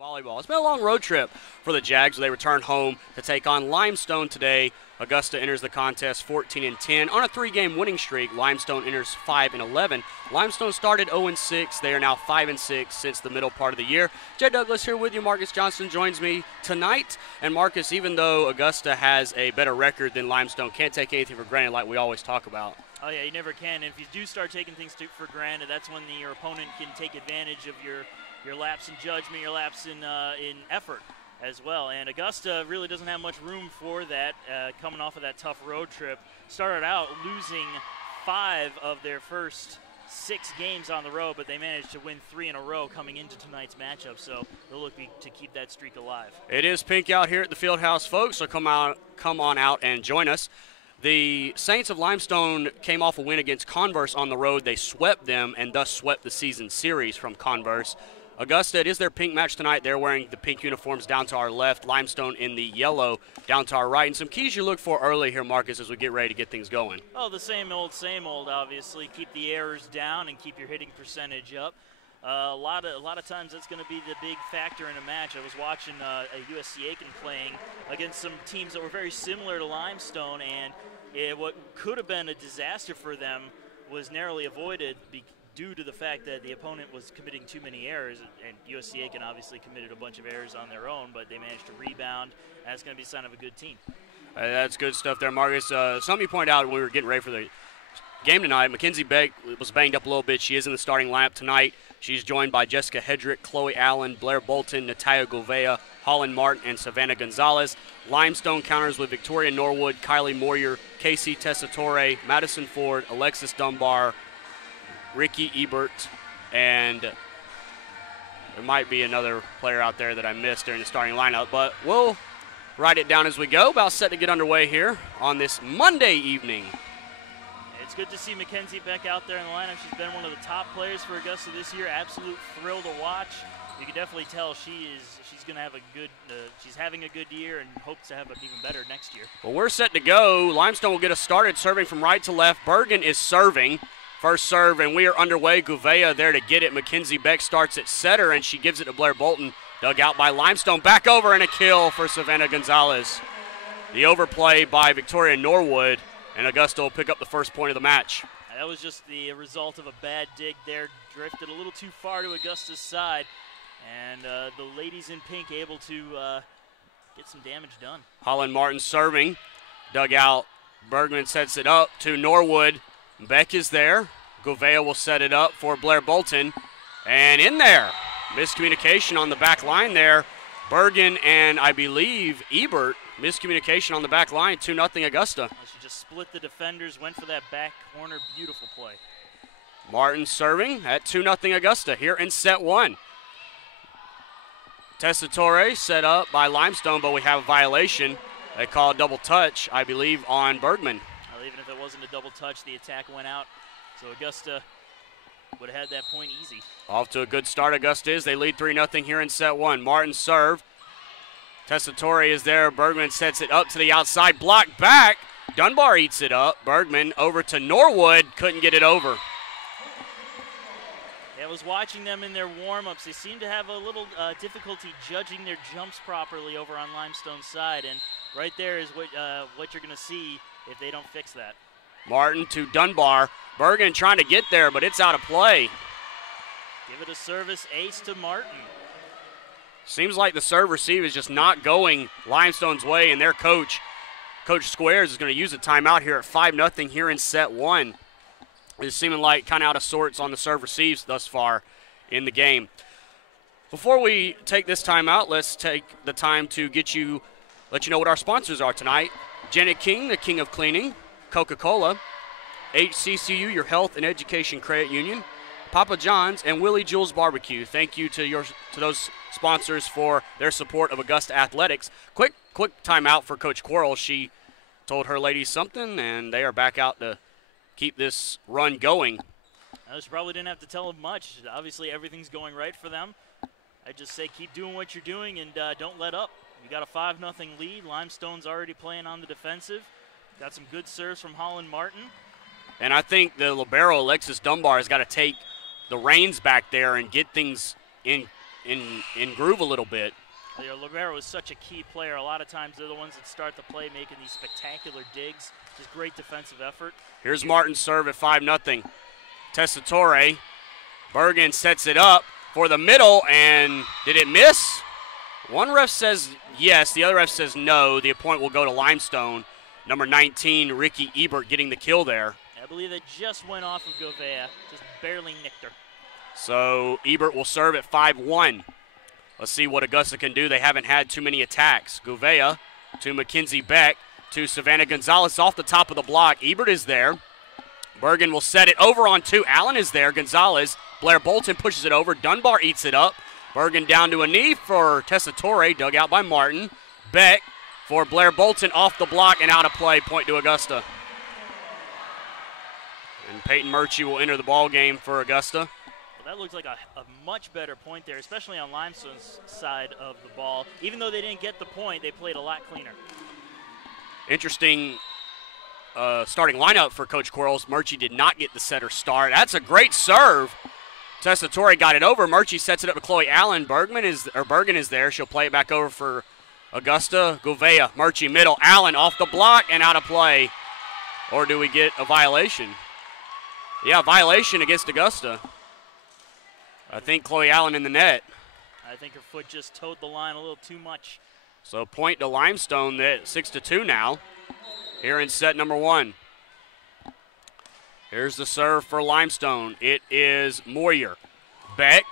Volleyball. It's been a long road trip for the Jags. They return home to take on Limestone today. Augusta enters the contest 14-10 on a 3-game winning streak. Limestone enters 5-11. Limestone started 0-6. They are now 5-6 since the middle part of the year. Jay Douglas here with you. Marcus Johnson joins me tonight. And Marcus, even though Augusta has a better record than Limestone, can't take anything for granted like we always talk about. Oh yeah, you never can. And if you do start taking things for granted, that's when your opponent can take advantage of your lapse in judgment, your lapse in effort as well. And Augusta really doesn't have much room for that, coming off of that tough road trip. Started out losing 5 of their first 6 games on the road, but they managed to win 3 in a row coming into tonight's matchup, so they'll look to keep that streak alive. It is pink out here at the Fieldhouse, folks, so come on out and join us. The Saints of Limestone came off a win against Converse on the road. They swept them and thus swept the season series from Converse. Augusta, it is their pink match tonight. They're wearing the pink uniforms down to our left, Limestone in the yellow down to our right. And some keys you look for early here, Marcus, as we get ready to get things going. Oh, the same old, obviously. Keep the errors down and keep your hitting percentage up. A lot of times that's going to be the big factor in a match. I was watching a USC Aiken playing against some teams that were very similar to Limestone, and what could have been a disaster for them was narrowly avoided due to the fact that the opponent was committing too many errors, and USC Aiken obviously committed a bunch of errors on their own, but they managed to rebound. That's going to be a sign of a good team. That's good stuff there, Marcus. Something you pointed out when we were getting ready for the game tonight, Mackenzie Beck was banged up a little bit. She is in the starting lineup tonight. She's joined by Jessica Hedrick, Chloe Allen, Blair Bolton, Natalia Gouveia, Holland Martin, and Savannah Gonzalez. Limestone counters with Victoria Norwood, Kylie Moyer, Casey Tessitore, Madison Ford, Alexis Dunbar, Ricky Ebert, and there might be another player out there that I missed during the starting lineup, but we'll write it down as we go. About set to get underway here on this Monday evening. It's good to see Mackenzie Beck out there in the lineup. She's been one of the top players for Augusta this year. Absolute thrill to watch. You can definitely tell she's going to have she's having a good year and hopes to have an even better next year. Well, we're set to go. Limestone will get us started serving from right to left. Bergen is serving. First serve, and we are underway. Gouveia there to get it. Mackenzie Beck starts at setter, and she gives it to Blair Bolton. Dug out by Limestone. Back over, and a kill for Savannah Gonzalez. The overplay by Victoria Norwood, and Augusta will pick up the first point of the match. That was just the result of a bad dig there. Drifted a little too far to Augusta's side, and the ladies in pink able to get some damage done. Holland Martin serving. Dug out. Bergman sets it up to Norwood. Beck is there. Gouveia will set it up for Blair Bolton. And in there. Miscommunication on the back line there. Bergen and I believe Ebert. Miscommunication on the back line. 2-0 Augusta. She just split the defenders, went for that back corner. Beautiful play. Martin serving at 2-0 Augusta here in set 1. Tessitore set up by Limestone, but we have a violation. They call a double touch, I believe, on Bergman. Even if it wasn't a double touch, the attack went out. So Augusta would have had that point easy. Off to a good start, Augusta is. They lead 3-0 here in set 1. Martin serve. Tessitore is there. Bergman sets it up to the outside. Blocked back. Dunbar eats it up. Bergman over to Norwood. Couldn't get it over. I was watching them in their warm-ups. They seem to have a little difficulty judging their jumps properly over on Limestone's side. And right there is what you're going to see if they don't fix that. Martin to Dunbar. Bergen trying to get there, but it's out of play. Give it a service ace to Martin. Seems like the serve receive is just not going Limestone's way, and their coach, Coach Squares, is going to use a timeout here at 5-0 here in set 1. It's seeming like kind of out of sorts on the serve receives thus far in the game. Before we take this timeout, let's take the time to let you know what our sponsors are tonight. Janet King, the king of cleaning. Coca-Cola. HCCU, your health and education credit union. Papa John's and Willie Jules Barbecue. Thank you to those sponsors for their support of Augusta Athletics. Quick timeout for Coach Quarles. She told her ladies something, and they are back out to keep this run going. She probably didn't have to tell them much. Obviously, everything's going right for them. I just say keep doing what you're doing and don't let up. You got a 5-0 lead. Limestone's already playing on the defensive. Got some good serves from Holland Martin. And I think the libero, Alexis Dunbar, has got to take the reins back there and get things in in groove a little bit. You know, Libero is such a key player. A lot of times they're the ones that start the play, making these spectacular digs. Just great defensive effort. Here's Martin's serve at 5-0. Tessitore. Bergen sets it up for the middle, and did it miss? One ref says yes, the other ref says no. The point will go to Limestone. Number 19, Ricky Ebert, getting the kill there. I believe it just went off of Govea, just barely nicked her. So Ebert will serve at 5-1. Let's see what Augusta can do. They haven't had too many attacks. Govea to Mackenzie Beck to Savannah Gonzalez off the top of the block. Ebert is there. Bergen will set it over on 2. Allen is there. Gonzalez. Blair Bolton pushes it over. Dunbar eats it up. Bergen down to a knee for Tessitore, dug out by Martin. Beck for Blair Bolton off the block and out of play. Point to Augusta. And Peyton Murchie will enter the ball game for Augusta. Well, that looks like a much better point there, especially on Limestone's side of the ball. Even though they didn't get the point, they played a lot cleaner. Interesting starting lineup for Coach Quarles. Murchie did not get the setter start. That's a great serve. Tessitore got it over. Murchie sets it up to Chloe Allen. Bergen is there. She'll play it back over for Augusta. Govea, Murchie middle. Allen off the block and out of play. Or do we get a violation? Yeah, violation against Augusta. I think Chloe Allen in the net. I think her foot just towed the line a little too much. So point to Limestone, 6-2 now. Here in set number 1. Here's the serve for Limestone. It is Moyer. Beck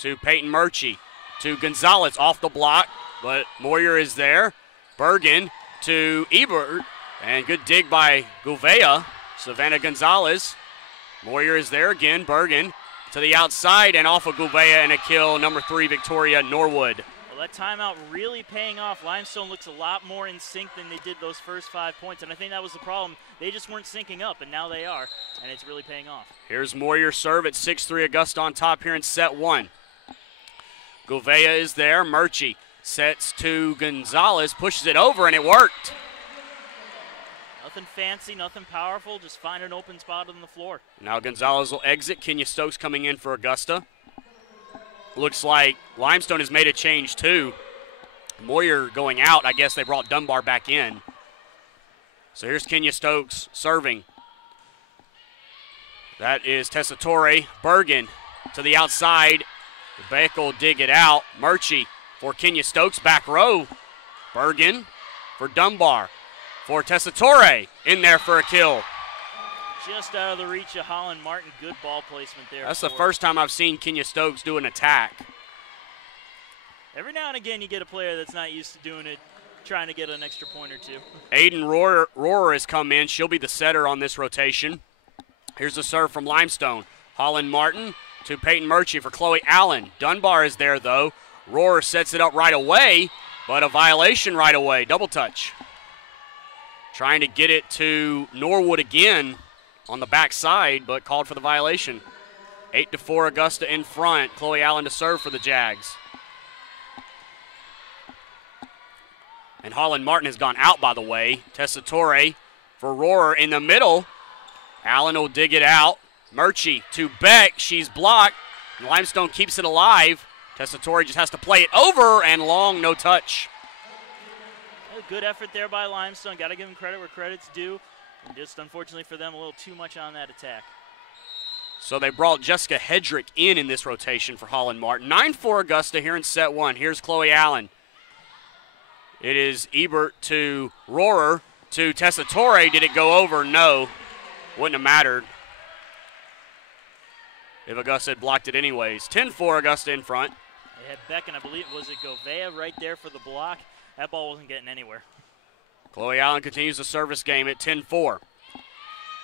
to Peyton Murchie. To Gonzalez off the block, but Moyer is there. Bergen to Ebert. And good dig by Govea. Savannah Gonzalez. Moyer is there again. Bergen to the outside and off of Govea and a kill. Number 3, Victoria Norwood. Well, that timeout really paying off. Limestone looks a lot more in sync than they did those first 5 points, and I think that was the problem. They just weren't syncing up, and now they are, and it's really paying off. Here's Moyer's serve at 6-3. Augusta on top here in set 1. Govea is there. Murchie sets to Gonzalez, pushes it over, and it worked. Nothing fancy, nothing powerful, just find an open spot on the floor. Now Gonzalez will exit. Kenya Stokes coming in for Augusta. Looks like Limestone has made a change too. Moyer going out. I guess they brought Dunbar back in. So here's Kenya Stokes serving. That is Tessitore. Bergen to the outside. Beck will dig it out. Murchie for Kenya Stokes. Back row. Bergen for Dunbar. For Tessitore. In there for a kill. Just out of the reach of Holland Martin. Good ball placement there. That's the first time I've seen Kenya Stokes do an attack. Every now and again you get a player that's not used to doing it, trying to get an extra point or two. Aiden Rohrer has come in. She'll be the setter on this rotation. Here's the serve from Limestone. Holland Martin to Peyton Murchie for Chloe Allen. Dunbar is there, though. Rohrer sets it up right away, but a violation right away. Double touch. Trying to get it to Norwood again on the backside, but called for the violation. 8-4 Augusta in front. Chloe Allen to serve for the Jags. And Holland Martin has gone out, by the way. Tessitore for Rohrer in the middle. Allen will dig it out. Murchie to Beck. She's blocked. Limestone keeps it alive. Tessitore just has to play it over, and long, no touch. A good effort there by Limestone. Got to give them credit where credit's due. And just unfortunately for them, a little too much on that attack. So they brought Jessica Hedrick in this rotation for Holland Martin. 9-4 Augusta here in set 1. Here's Chloe Allen. It is Ebert to Rohrer to Tessitore. Did it go over? No. Wouldn't have mattered if Augusta had blocked it anyways. 10-4 Augusta in front. They had Beck, and I believe, was it Govea right there for the block? That ball wasn't getting anywhere. Chloe Allen continues the service game at 10-4.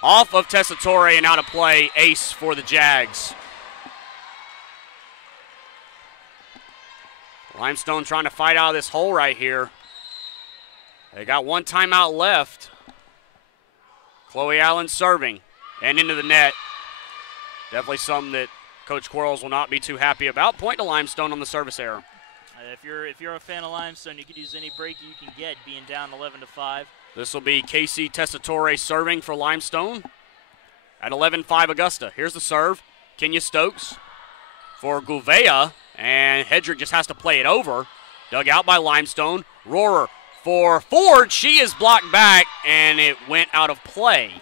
Off of Tessitore and out of play. Ace for the Jags. Limestone trying to fight out of this hole right here. They got one timeout left. Chloe Allen serving and into the net. Definitely something that Coach Quarles will not be too happy about. Point to Limestone on the service error. If you're a fan of Limestone, you could use any break you can get, being down 11-5. This will be Casey Tessitore serving for Limestone at 11-5 Augusta. Here's the serve. Kenya Stokes for Gouveia, and Hedrick just has to play it over. Dug out by Limestone. Rohrer for Ford. She is blocked back, and it went out of play.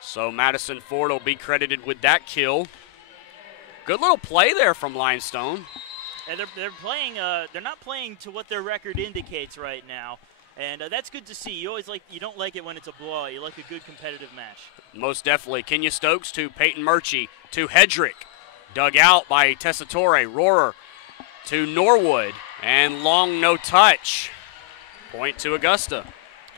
So Madison Ford will be credited with that kill. Good little play there from Limestone. And they're playing. They're not playing to what their record indicates right now, and that's good to see. You don't like it when it's a blowout. You like a good competitive match. Most definitely. Kenya Stokes to Peyton Murchie to Hedrick. Dug out by Tessitore. Rohrer to Norwood, and long no touch. Point to Augusta.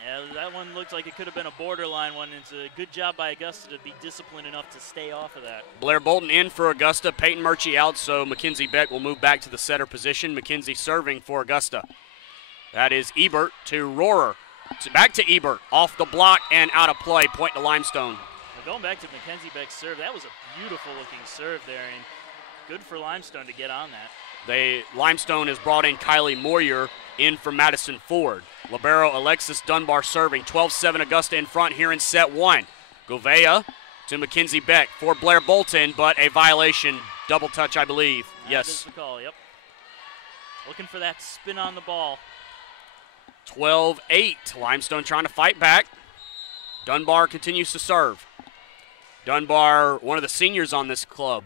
Yeah, that one looks like it could have been a borderline one. It's a good job by Augusta to be disciplined enough to stay off of that. Blair Bolton in for Augusta. Peyton Murchie out, so Mackenzie Beck will move back to the setter position. Mackenzie serving for Augusta. That is Ebert to Rohrer. Back to Ebert. Off the block and out of play. Point to Limestone. Well, going back to Mackenzie Beck's serve, that was a beautiful-looking serve there, and good for Limestone to get on that. Limestone has brought in Kylie Moyer in for Madison Ford. Libero Alexis Dunbar serving. 12-7 Augusta in front here in set one. Gouveia to Mackenzie Beck for Blair Bolton, but a violation. Double touch, I believe. Yes. That is the call, yep. Looking for that spin on the ball. 12-8. Limestone trying to fight back. Dunbar continues to serve. Dunbar, one of the seniors on this club.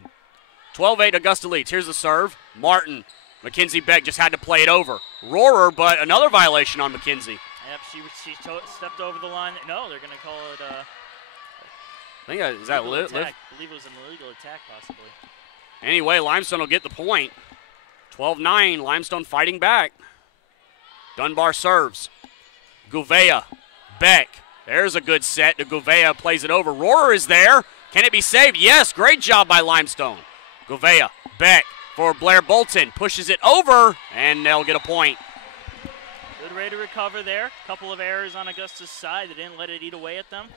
12-8 Augusta leads. Here's the serve. Martin. Mackenzie Beck just had to play it over. Rohrer, but another violation on Mackenzie. Yep, she stepped over the line. No, they're going to call it I think is that live? I believe it was an illegal attack, possibly. Anyway, Limestone will get the point. 12-9, Limestone fighting back. Dunbar serves. Gouveia. Beck. There's a good set to Gouveia. Plays it over. Rohrer is there. Can it be saved? Yes, great job by Limestone. Gouveia. Beck for Blair Bolton. Pushes it over, and they'll get a point. Good way to recover there. Couple of errors on Augusta's side. They didn't let it eat away at them.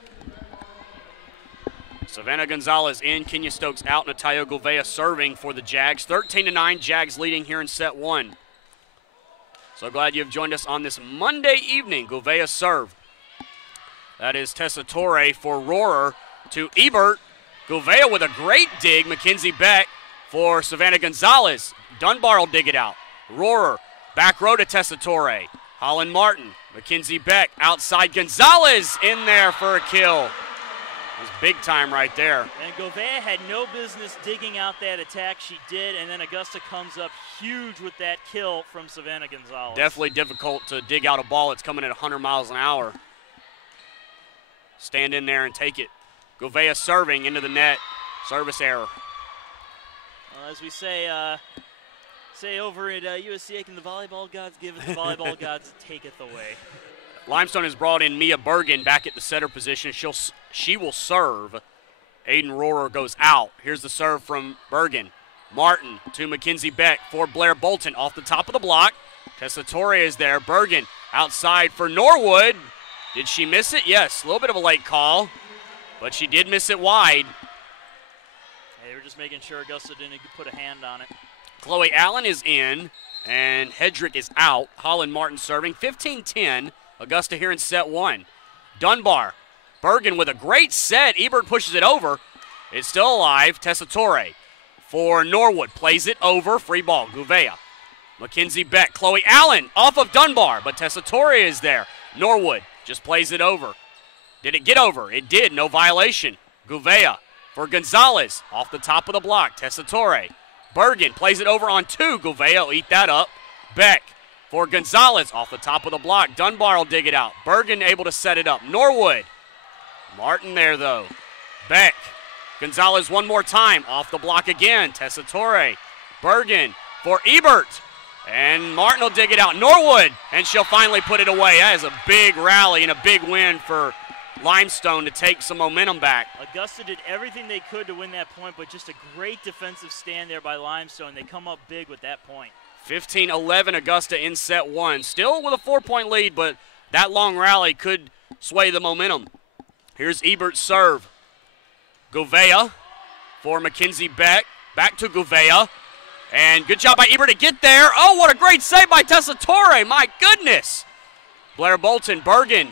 Savannah Gonzalez in, Kenya Stokes out, Natalia Gouveia serving for the Jags. 13-9, Jags leading here in set one. So glad you have joined us on this Monday evening. Gouveia serve. That is Tessitore for Rohrer to Ebert. Gouveia with a great dig. Mackenzie Beck for Savannah Gonzalez. Dunbar will dig it out. Rohrer, back row to Tessitore. Holland Martin, Mackenzie Beck outside. Gonzalez in there for a kill. It was big time right there. And Gouveia had no business digging out that attack. She did, and then Augusta comes up huge with that kill from Savannah Gonzalez. Definitely difficult to dig out a ball that's coming at 100 miles an hour. Stand in there and take it. Gouveia serving into the net. Service error. Well, as we say over at USC Aiken, the volleyball gods give it, the volleyball gods taketh away. Limestone has brought in Mia Bergen back at the setter position. She will serve. Aiden Rohrer goes out. Here's the serve from Bergen. Martin to Mackenzie Beck for Blair Bolton off the top of the block. Tessitore is there. Bergen outside for Norwood. Did she miss it? Yes, a little bit of a late call, but she did miss it wide. They were just making sure Augusta didn't put a hand on it. Chloe Allen is in, and Hedrick is out. Holland Martin serving. 15-10, Augusta here in set one. Dunbar. Bergen with a great set. Ebert pushes it over. It's still alive. Tessitore for Norwood. Plays it over. Free ball. Gouveia. Mackenzie Beck. Chloe Allen off of Dunbar, but Tessitore is there. Norwood just plays it over. Did it get over? It did. No violation. Gouveia for Gonzalez off the top of the block. Tessitore. Bergen plays it over on two. Gouveia will eat that up. Beck for Gonzalez off the top of the block. Dunbar will dig it out. Bergen able to set it up. Norwood. Martin there, though. Beck. Gonzalez one more time. Off the block again. Tessitore. Bergen for Ebert. And Martin will dig it out. Norwood. And she'll finally put it away. That is a big rally and a big win for Limestone to take some momentum back. Augusta did everything they could to win that point, but just a great defensive stand there by Limestone. They come up big with that point. 15-11 Augusta in set one. Still with a 4-point lead, but that long rally could sway the momentum. Here's Ebert's serve. Gouveia for Mackenzie Beck. Back to Gouveia. And good job by Ebert to get there. Oh, what a great save by Tessitore. My goodness. Blair Bolton, Bergen,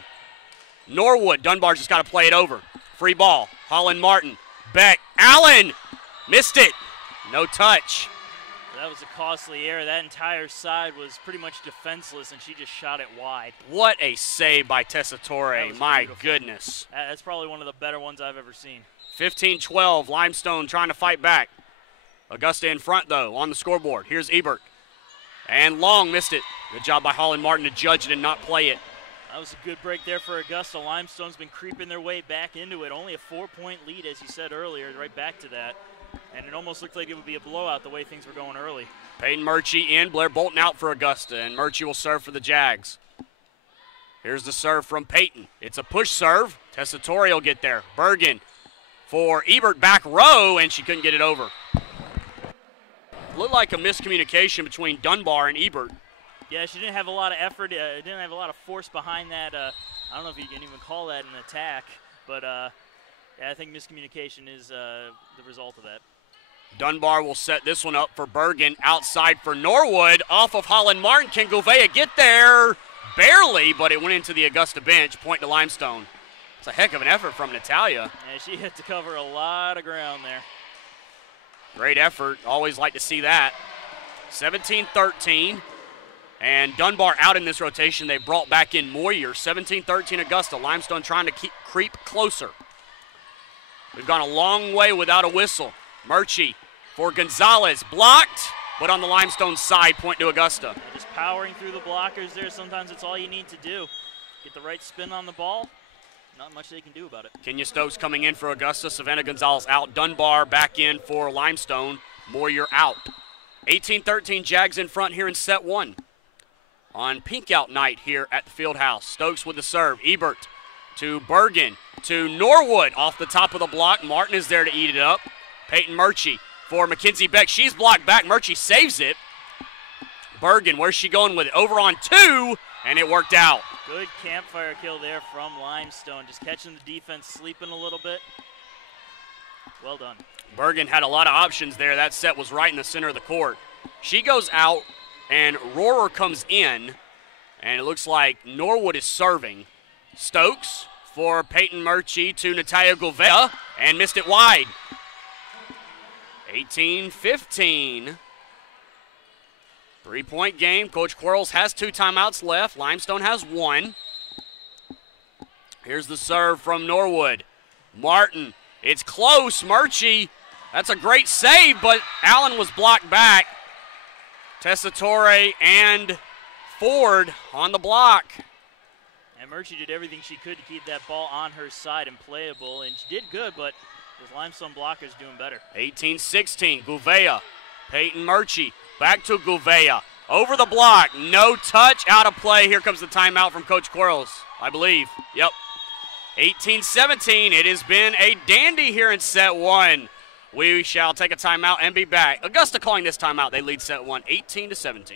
Norwood. Dunbar just got to play it over. Free ball. Holland Martin. Beck. Allen. Missed it. No touch. That was a costly error. That entire side was pretty much defenseless, and she just shot it wide. What a save by Tessitore. My beautiful. goodness. That's probably one of the better ones I've ever seen. 15-12, Limestone trying to fight back. Augusta in front, though, on the scoreboard. Here's Ebert. And Long missed it. Good job by Holland Martin to judge it and not play it. That was a good break there for Augusta. Limestone's been creeping their way back into it. Only a 4-point lead, as you said earlier, right back to that. And it almost looked like it would be a blowout the way things were going early. Peyton Murchie in, Blair Bolton out for Augusta, and Murchie will serve for the Jags. Here's the serve from Peyton. It's a push serve. Tessitore will get there. Bergen for Ebert back row, and she couldn't get it over. Looked like a miscommunication between Dunbar and Ebert. Yeah, she didn't have a lot of effort. Didn't have a lot of force behind that. I don't know if you can even call that an attack, but yeah, I think miscommunication is the result of that. Dunbar will set this one up for Bergen. Outside for Norwood. Off of Holland Martin. Can Gouveia get there? Barely, but it went into the Augusta bench. Point to Limestone. It's a heck of an effort from Natalia. Yeah, she had to cover a lot of ground there. Great effort. Always like to see that. 17-13. And Dunbar out in this rotation. They brought back in Moyer. 17-13 Augusta. Limestone trying to creep closer. We've gone a long way without a whistle. Murchie for Gonzalez. Blocked, but on the Limestone side, point to Augusta. Yeah, just powering through the blockers there. Sometimes it's all you need to do. Get the right spin on the ball. Not much they can do about it. Kenya Stokes coming in for Augusta. Savannah Gonzalez out. Dunbar back in for Limestone. Moyer out. 18-13 Jags in front here in set one. On pink out night here at the Fieldhouse. Stokes with the serve. Ebert to Bergen to Norwood off the top of the block. Martin is there to eat it up. Peyton Murchie for Mackenzie Beck. She's blocked back. Murchie saves it. Bergen, where's she going with it? Over on two, and it worked out. Good campfire kill there from Limestone. Just catching the defense, sleeping a little bit. Well done. Bergen had a lot of options there. That set was right in the center of the court. She goes out, and Rohrer comes in, and it looks like Norwood is serving. Stokes for Peyton Murchie to Natalia Gouveia, and missed it wide. 18-15. 3-point game. Coach Quarles has 2 timeouts left. Limestone has 1. Here's the serve from Norwood. Martin. It's close. Murchie. That's a great save, but Allen was blocked back. Tessitore and Ford on the block. And Murchie did everything she could to keep that ball on her side and playable, and she did good, but those Limestone blockers doing better. 18-16, Gouveia, Peyton Murchie, back to Gouveia, over the block, no touch, out of play. Here comes the timeout from Coach Quarles, I believe. Yep. 18-17, it has been a dandy here in set one. We shall take a timeout and be back. Augusta calling this timeout. They lead set one, 18-17.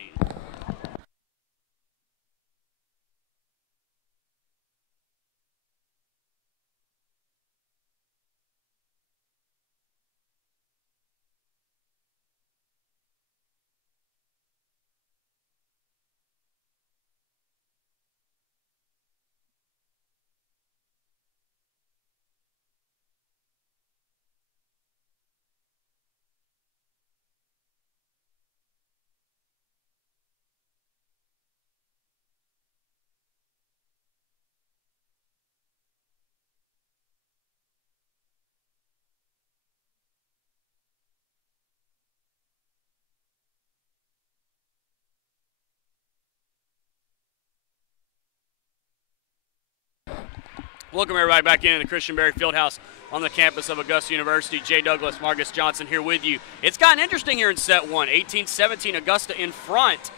Welcome everybody back into the Christenberry Fieldhouse on the campus of Augusta University. Jay Douglas, Marcus Johnson here with you. It's gotten interesting here in set one. 18-17, Augusta in front.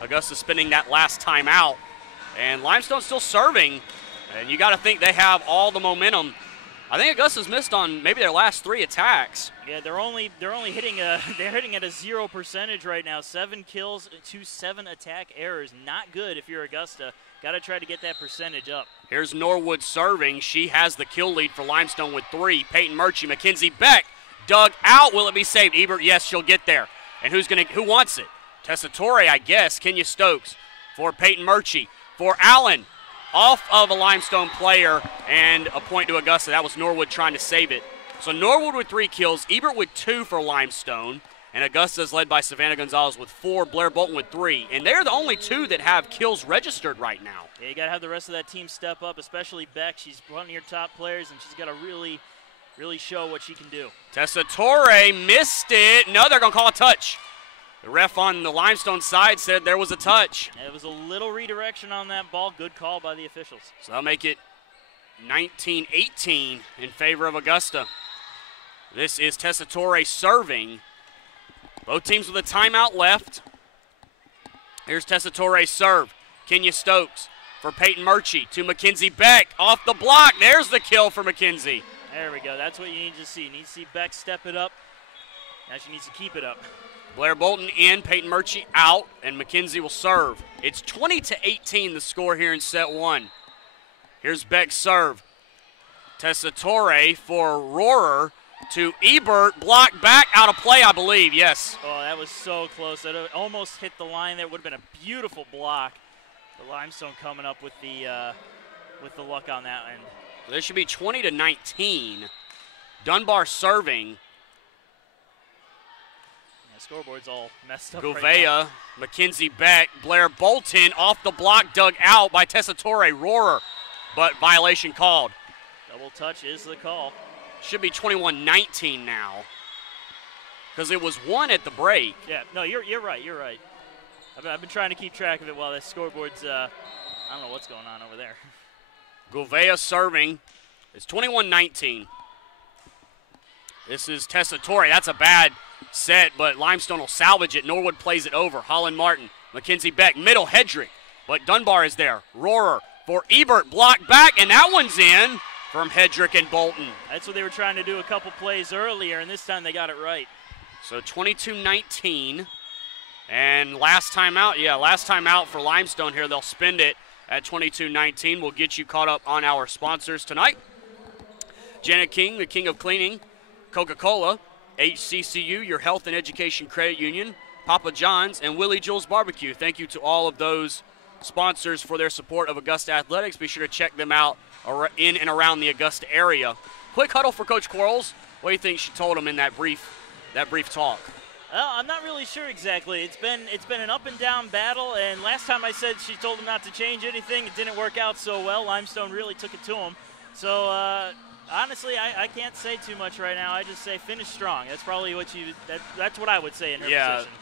Augusta spending that last time out. And Limestone still serving. And you got to think they have all the momentum. I think Augusta's missed on maybe their last 3 attacks. Yeah, they're hitting at a 0 percentage right now. 7 kills to 7 attack errors. Not good if you're Augusta. Got to try to get that percentage up. Here's Norwood serving. She has the kill lead for Limestone with 3. Peyton Murchie, Mackenzie Beck dug out. Will it be saved? Ebert, yes, she'll get there. And who wants it? Tessitore, I guess. Kenya Stokes for Peyton Murchie. For Allen, off of a Limestone player, and a point to Augusta. That was Norwood trying to save it. So Norwood with 3 kills. Ebert with 2 for Limestone. And Augusta is led by Savannah Gonzalez with 4, Blair Bolton with 3. And they're the only 2 that have kills registered right now. Yeah, you got to have the rest of that team step up, especially Beck. She's one of your top players, and she's got to really show what she can do. Tessa Torre missed it. No, they're going to call a touch. The ref on the Limestone side said there was a touch. It was a little redirection on that ball. Good call by the officials. So that'll make it 19-18 in favor of Augusta. This is Tessa Torre serving. Both teams with a timeout left. Here's Tessa Torre's serve. Kenya Stokes for Peyton Murchie to Mackenzie Beck. Off the block. There's the kill for Mackenzie. There we go. That's what you need to see. You need to see Beck step it up. Now she needs to keep it up. Blair Bolton in, Peyton Murchie out, and Mackenzie will serve. It's 20-18 the score here in set 1. Here's Beck's serve. Tessa Torre for Rohrer to Ebert. Block back, out of play, I believe, yes. Oh, that was so close. That almost hit the line there. Would have been a beautiful block. The Limestone coming up with the luck on that end. This should be 20-19. Dunbar serving. Scoreboard's all messed up. Gouveia, right now. Mackenzie Beck, Blair Bolton off the block, dug out by Tessa Torre. Rohrer, but violation called. Double touch is the call. Should be 21-19 now, because it was 1 at the break. Yeah, no, you're right. You're right. I've been trying to keep track of it while the scoreboard's. I don't know what's going on over there. Gouveia serving. It's 21-19. This is Tessa Torre. That's a bad set, but Limestone will salvage it. Norwood plays it over. Holland Martin, Mackenzie Beck, middle Hedrick, but Dunbar is there. Rohrer for Ebert, blocked back, and that one's in from Hedrick and Bolton. That's what they were trying to do a couple plays earlier, and this time they got it right. So 22-19, and last time out for Limestone here. They'll spend it at 22-19. We'll get you caught up on our sponsors tonight. Janet King, the king of cleaning, Coca-Cola, HCCU, your health and education credit union, Papa John's, and Willie Jules Barbecue. Thank you to all of those sponsors for their support of Augusta Athletics. Be sure to check them out in and around the Augusta area. Quick huddle for Coach Quarles. What do you think she told him in that brief talk? Well, I'm not really sure exactly. It's been an up and down battle, and last time I said she told him not to change anything, it didn't work out so well. Limestone really took it to him. So honestly, I can't say too much right now. I just say finish strong. That's probably that's what I would say in her position.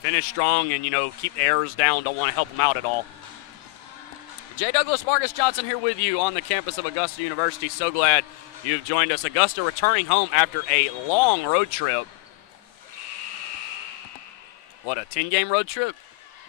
Finish strong and, keep the errors down. Don't want to help them out at all. Jay Douglas, Marcus Johnson here with you on the campus of Augusta University. So glad you've joined us. Augusta returning home after a long road trip. What, a 10-game road trip?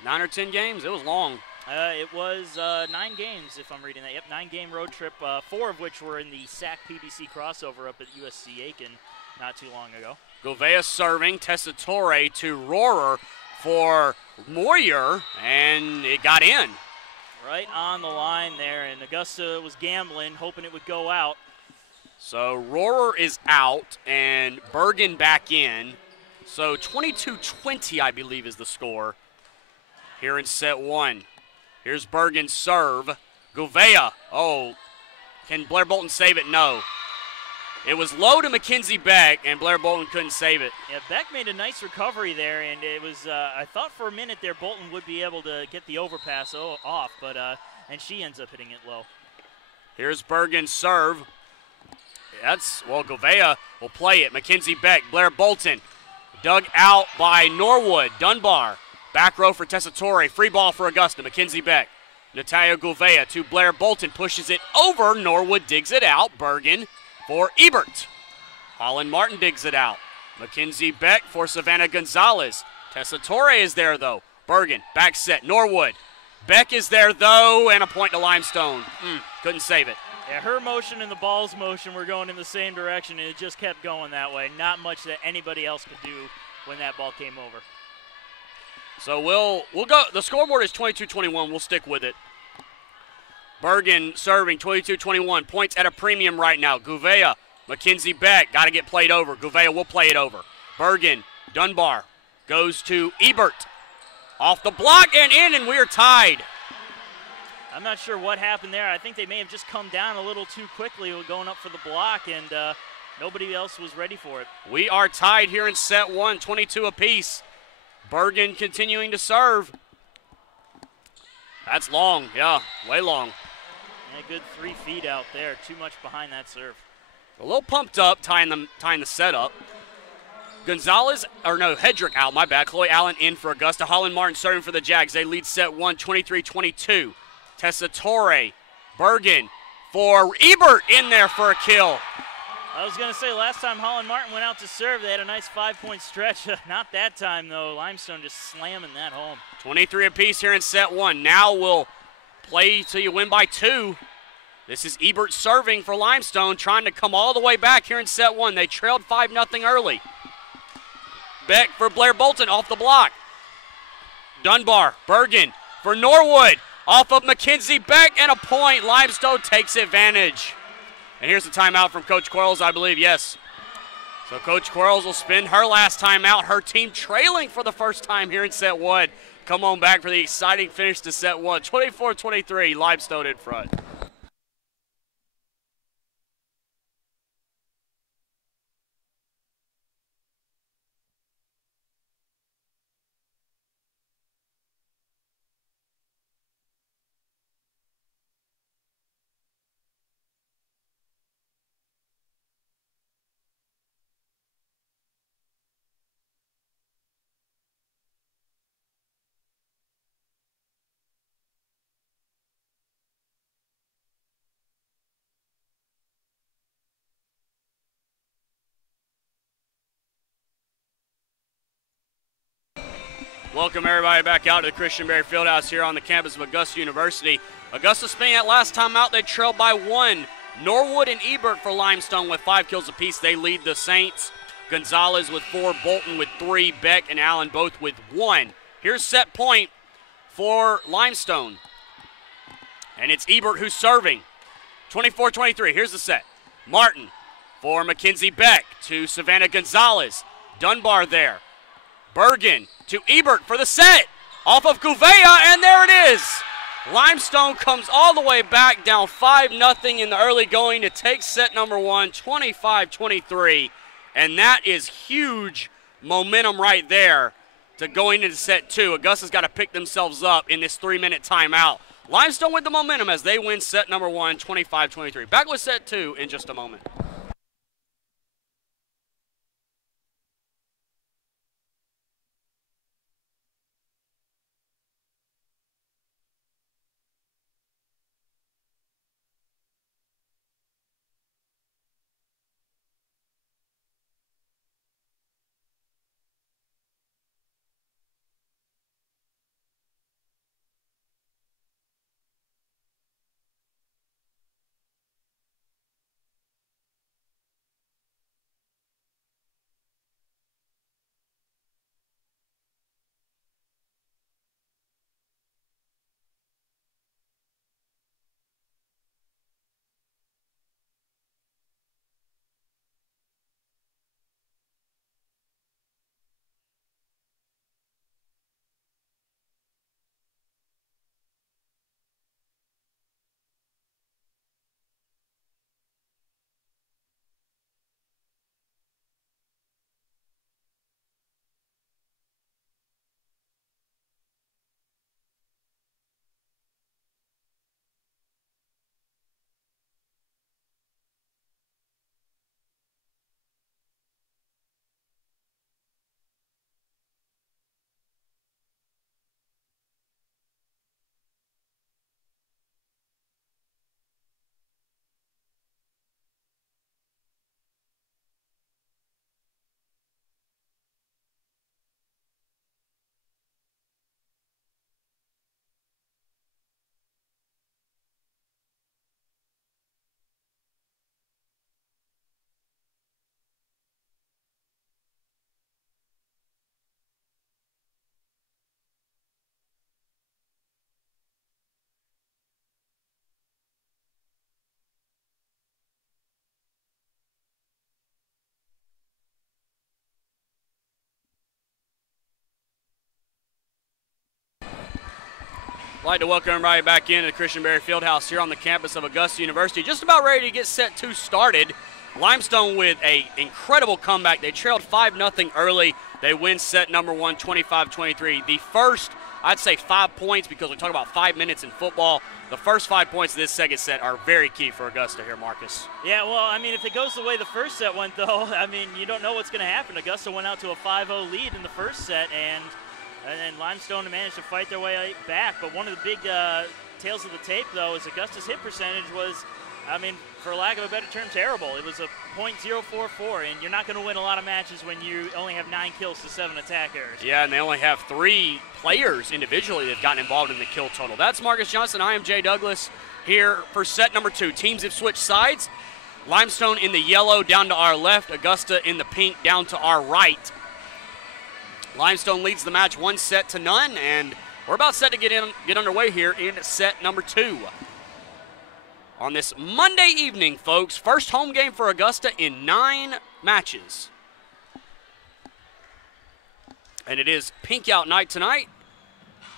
9 or 10 games? It was long. It was 9 games, if I'm reading that. Yep, 9-game road trip, 4 of which were in the SAC PBC crossover up at USC Aiken not too long ago. Gouveia serving, Tessa Torre to Rohrer for Moyer, and it got in. Right on the line there, and Augusta was gambling, hoping it would go out. So Rohrer is out, and Bergen back in. So 22-20, I believe, is the score here in set 1. Here's Bergen's serve. Gouveia. Oh, can Blair Bolton save it? No. It was low to Mackenzie Beck, and Blair Bolton couldn't save it. Yeah, Beck made a nice recovery there, and it was, I thought for a minute there Bolton would be able to get the overpass off, but, and she ends up hitting it low. Here's Bergen's serve. Gouveia will play it. Mackenzie Beck, Blair Bolton. Dug out by Norwood. Dunbar. Back row for Tessa Torre. Free ball for Augusta. Mackenzie Beck. Natalia Gouveia to Blair Bolton. Pushes it over. Norwood digs it out. Bergen for Ebert. Holland Martin digs it out. Mackenzie Beck for Savannah Gonzalez. Tessa Torre is there, though. Bergen. Back set. Norwood. Beck is there, though, and a point to Limestone. Couldn't save it. Yeah, her motion and the ball's motion were going in the same direction, and it just kept going that way. Not much that anybody else could do when that ball came over. So we'll go. The scoreboard is 22-21. We'll stick with it. Bergen serving 22-21. Points at a premium right now. Gouveia, Mackenzie Beck, got to get played over. Gouveia will play it over. Bergen, Dunbar goes to Ebert. Off the block and in, and we are tied. I'm not sure what happened there. I think they may have just come down a little too quickly going up for the block, and nobody else was ready for it. We are tied here in set one, 22 apiece. Bergen continuing to serve. That's long, yeah, way long. And a good 3 feet out there, too much behind that serve. A little pumped up, tying the set up. Hedrick out, my bad. Chloe Allen in for Augusta. Holland Martin serving for the Jags. They lead set one, 23-22. Tessa Torre, Bergen for Ebert in there for a kill. I was going to say, last time Holland Martin went out to serve, they had a nice 5-point stretch. Not that time, though. Limestone just slamming that home. 23 apiece here in set one. Now we'll play till you win by 2. This is Ebert serving for Limestone, trying to come all the way back here in set one. They trailed 5-0 early. Beck for Blair Bolton off the block. Dunbar, Bergen for Norwood. Off of Mackenzie Beck and a point. Limestone takes advantage. And here's the timeout from Coach Quarles, I believe, yes. So Coach Quarles will spend her last timeout. Her team trailing for the first time here in set one. Come on back for the exciting finish to set one. 24-23, Limestone in front. Welcome everybody back out to the Christenberry Fieldhouse here on the campus of Augusta University. Augusta spending that last time out, they trailed by 1. Norwood and Ebert for Limestone with 5 kills apiece. They lead the Saints. Gonzalez with 4, Bolton with 3, Beck and Allen both with 1. Here's set point for Limestone. And it's Ebert who's serving. 24-23, here's the set. Martin for Mackenzie Beck to Savannah Gonzalez. Dunbar there. Bergen to Ebert for the set. Off of Gouveia, and there it is. Limestone comes all the way back, down 5-0 in the early going to take set number 1, 25-23. And that is huge momentum right there to going into set 2. Augusta's got to pick themselves up in this 3-minute timeout. Limestone with the momentum as they win set number 1, 25-23. Back with set 2 in just a moment. I'd like to welcome everybody back into the Christenberry Fieldhouse here on the campus of Augusta University. Just about ready to get set 2 started. Limestone with an incredible comeback. They trailed 5-0 early. They win set number 1, 25-23. The first, I'd say 5 points, because we talk about 5 minutes in football. The first 5 points of this second set are very key for Augusta here, Marcus. Yeah, well, I mean, if it goes the way the first set went, though, I mean, you don't know what's going to happen. Augusta went out to a 5-0 lead in the first set, and then Limestone managed to fight their way back. But one of the big tales of the tape, though, is Augusta's hit percentage was, I mean, for lack of a better term, terrible. It was a .044, and you're not going to win a lot of matches when you only have 9 kills to 7 attack errors. Yeah, and they only have 3 players individually that have gotten involved in the kill total. That's Marcus Johnson. I am Jay Douglas here for set number 2. Teams have switched sides. Limestone in the yellow down to our left. Augusta in the pink down to our right. Limestone leads the match 1-0, and we're about set to get underway here in set number 2. On this Monday evening, folks, first home game for Augusta in 9 matches. And it is Pink Out Night tonight,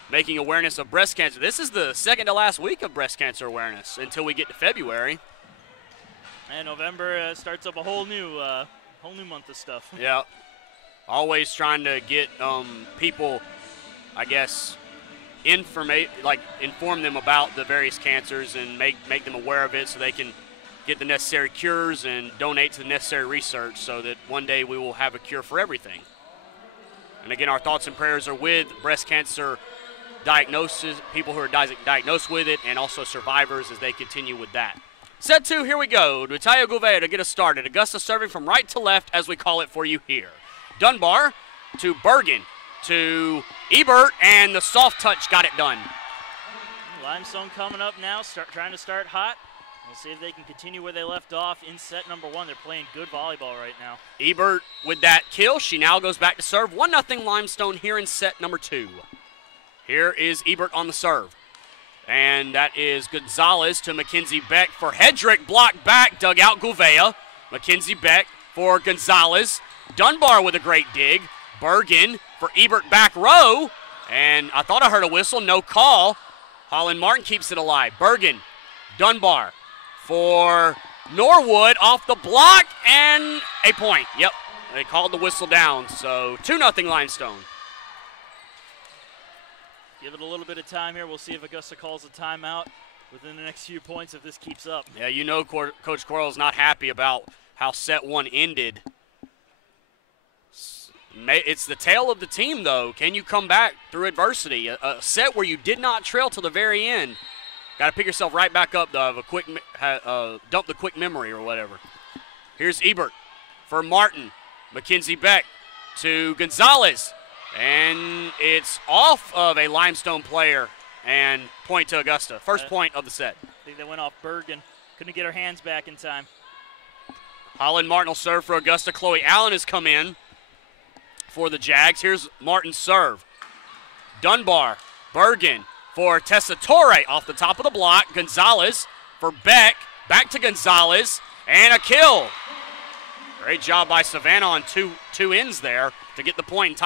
making awareness of breast cancer. This is the second to last week of breast cancer awareness until we get to February. And November starts up a whole new month of stuff. Yeah, always trying to get people, I guess, inform them about the various cancers and make them aware of it so they can get the necessary cures and donate to the necessary research so that one day we will have a cure for everything. And again, our thoughts and prayers are with breast cancer diagnosis, people who are diagnosed with it, and also survivors as they continue with that. Set 2, here we go. Natalia Gouveia to get us started. Augusta serving from right to left, as we call it for you here. Dunbar to Bergen to Ebert, and the soft touch got it done. Limestone coming up now, trying to start hot. We'll see if they can continue where they left off in set number 1. They're playing good volleyball right now. Ebert with that kill. She now goes back to serve. 1-0 Limestone here in set number 2. Here is Ebert on the serve. And that is Gonzalez to Mackenzie Beck for Hedrick. Blocked back, dug out Gouveia. Mackenzie Beck for Gonzalez. Dunbar with a great dig. Bergen for Ebert back row. And I thought I heard a whistle, no call. Holland Martin keeps it alive. Bergen, Dunbar for Norwood off the block, and a point. Yep, they called the whistle down, so 2-0 Limestone. Give it a little bit of time here. We'll see if Augusta calls a timeout within the next few points if this keeps up. Yeah, you know Coach Quarles not happy about how set 1 ended. It's the tale of the team, though. Can you come back through adversity? A set where you did not trail to the very end. Got to pick yourself right back up, though. Dump the quick memory or whatever. Here's Ebert for Martin. Mackenzie Beck to Gonzalez. And it's off of a Limestone player and point to Augusta. First point of the set. I think they went off Bergen. Couldn't get her hands back in time. Holland Martin will serve for Augusta. Chloe Allen has come in for the Jags. Here's Martin's serve. Dunbar, Bergen for Tessitore off the top of the block. Gonzalez for Beck. Back to Gonzalez. And a kill. Great job by Savannah on two ends there to get the point and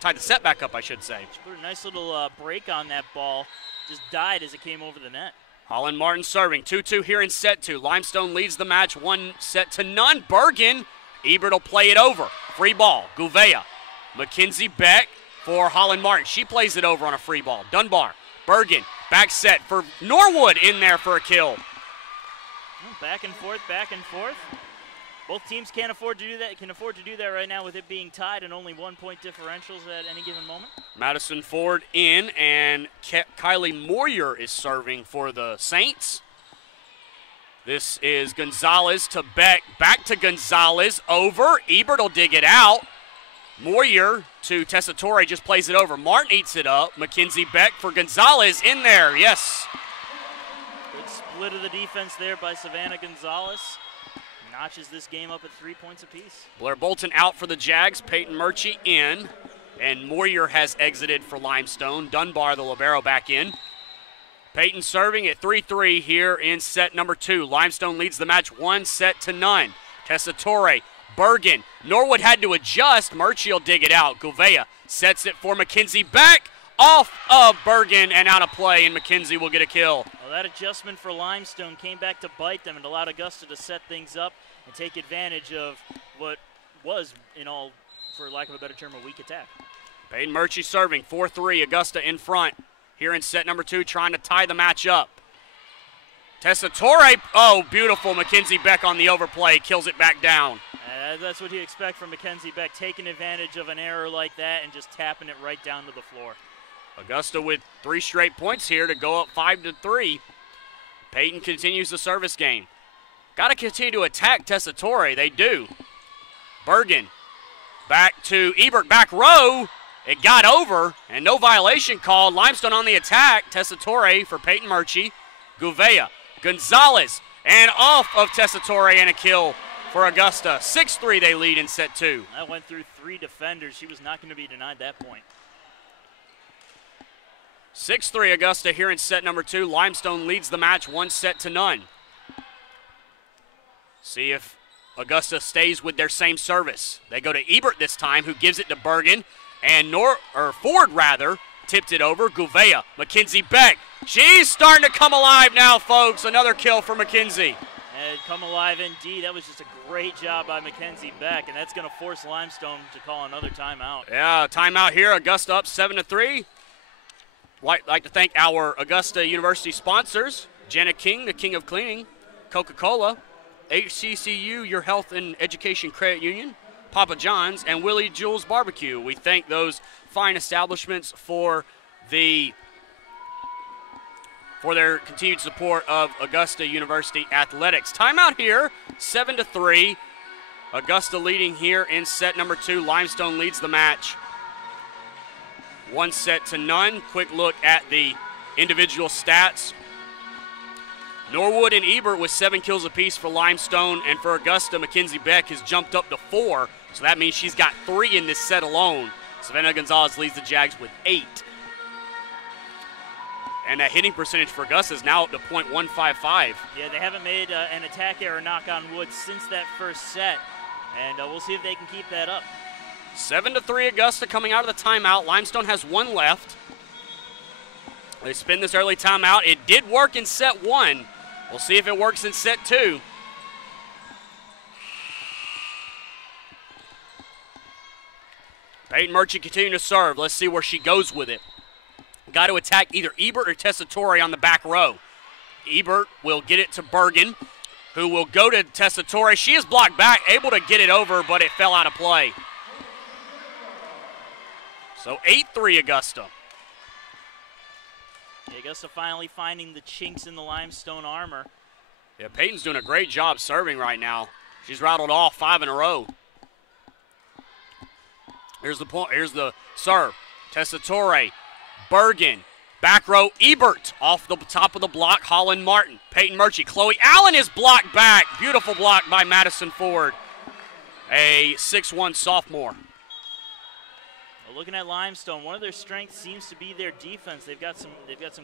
tie the set back up, I should say. She put a nice little break on that ball. Just died as it came over the net. Holland Martin serving. 2-2 here in set 2. Limestone leads the match 1-0. Bergen. Ebert will play it over. Free ball. Gouveia. Mackenzie Beck for Holland Martin. She plays it over on a free ball. Dunbar. Bergen. Back set for Norwood in there for a kill. Back and forth, back and forth. Both teams can't afford to do that. Can afford to do that right now with it being tied and only 1 point differentials at any given moment. Madison Ford in, and Kylie Moyer is serving for the Saints. This is Gonzalez to Beck. Back to Gonzalez. Over. Ebert will dig it out. Moyer to Tessitore, just plays it over. Martin eats it up. Mackenzie Beck for Gonzalez in there. Yes. Good split of the defense there by Savannah Gonzalez. Notches this game up at 3 points apiece. Blair Bolton out for the Jags. Peyton Murchie in. And Moyer has exited for Limestone. Dunbar, the libero, back in. Peyton serving at 3-3 here in set number 2. Limestone leads the match 1-0. Tessitore, Bergen. Norwood had to adjust. Murchie will dig it out. Gouveia sets it for Mackenzie Beck. Off of Bergen and out of play, and Mackenzie will get a kill. Well, that adjustment for Limestone came back to bite them and allowed Augusta to set things up. and take advantage of what was, for lack of a better term, a weak attack. Peyton Murchie serving, 4-3, Augusta in front. Here in set number 2, trying to tie the match up. Tessitore, oh, beautiful. Mackenzie Beck on the overplay, kills it back down. That's what you expect from Mackenzie Beck, taking advantage of an error like that and just tapping it right down to the floor. Augusta with 3 straight points here to go up 5-3. Peyton continues the service game. Got to continue to attack Tessitore. They do. Bergen back to Ebert, back row. It got over, and no violation called. Limestone on the attack. Tessitore for Peyton Murchie. Gouveia, Gonzalez, and off of Tessitore, and a kill for Augusta. 6-3 they lead in set 2. That went through 3 defenders. She was not going to be denied that point. 6-3 Augusta here in set number 2. Limestone leads the match 1-0. See if Augusta stays with their same service. They go to Ebert this time, who gives it to Bergen, and Ford tipped it over. Gouveia, Mackenzie Beck. She's starting to come alive now, folks. Another kill for Mackenzie. And come alive indeed. That was just a great job by Mackenzie Beck, and that's going to force Limestone to call another timeout. Yeah, timeout here. Augusta up 7-3. Like to thank our Augusta University sponsors, Jenna King, the King of Cleaning, Coca-Cola, HCCU, your Health and Education Credit Union, Papa John's, and Willie Jules Barbecue. We thank those fine establishments for their continued support of Augusta University athletics. Timeout here, 7-3. Augusta leading here in set number 2. Limestone leads the match 1-0. Quick look at the individual stats. Norwood and Ebert with 7 kills apiece for Limestone, and for Augusta, Mackenzie Beck has jumped up to 4, so that means she's got 3 in this set alone. Savannah Gonzalez leads the Jags with 8. And that hitting percentage for Augusta is now up to .155. Yeah, they haven't made an attack error, knock on wood, since that first set, and we'll see if they can keep that up. 7-3 Augusta coming out of the timeout. Limestone has 1 left. They spin this early timeout. It did work in set 1. We'll see if it works in set 2. Peyton Murchie continuing to serve. Let's see where she goes with it. Got to attack either Ebert or Tessitore on the back row. Ebert will get it to Bergen, who will go to Tessitore. She is blocked back, able to get it over, but it fell out of play. So 8-3 Augusta. Augusta finally finding the chinks in the Limestone armor. Yeah, Peyton's doing a great job serving right now. She's rattled off 5 in a row. Here's the point. Here's the serve. Tessitore, Bergen, back row, Ebert off the top of the block. Holland Martin, Peyton Murchie, Chloe Allen is blocked back. Beautiful block by Madison Ford, a 6'1" sophomore. Well, looking at Limestone, one of their strengths seems to be their defense. They've got some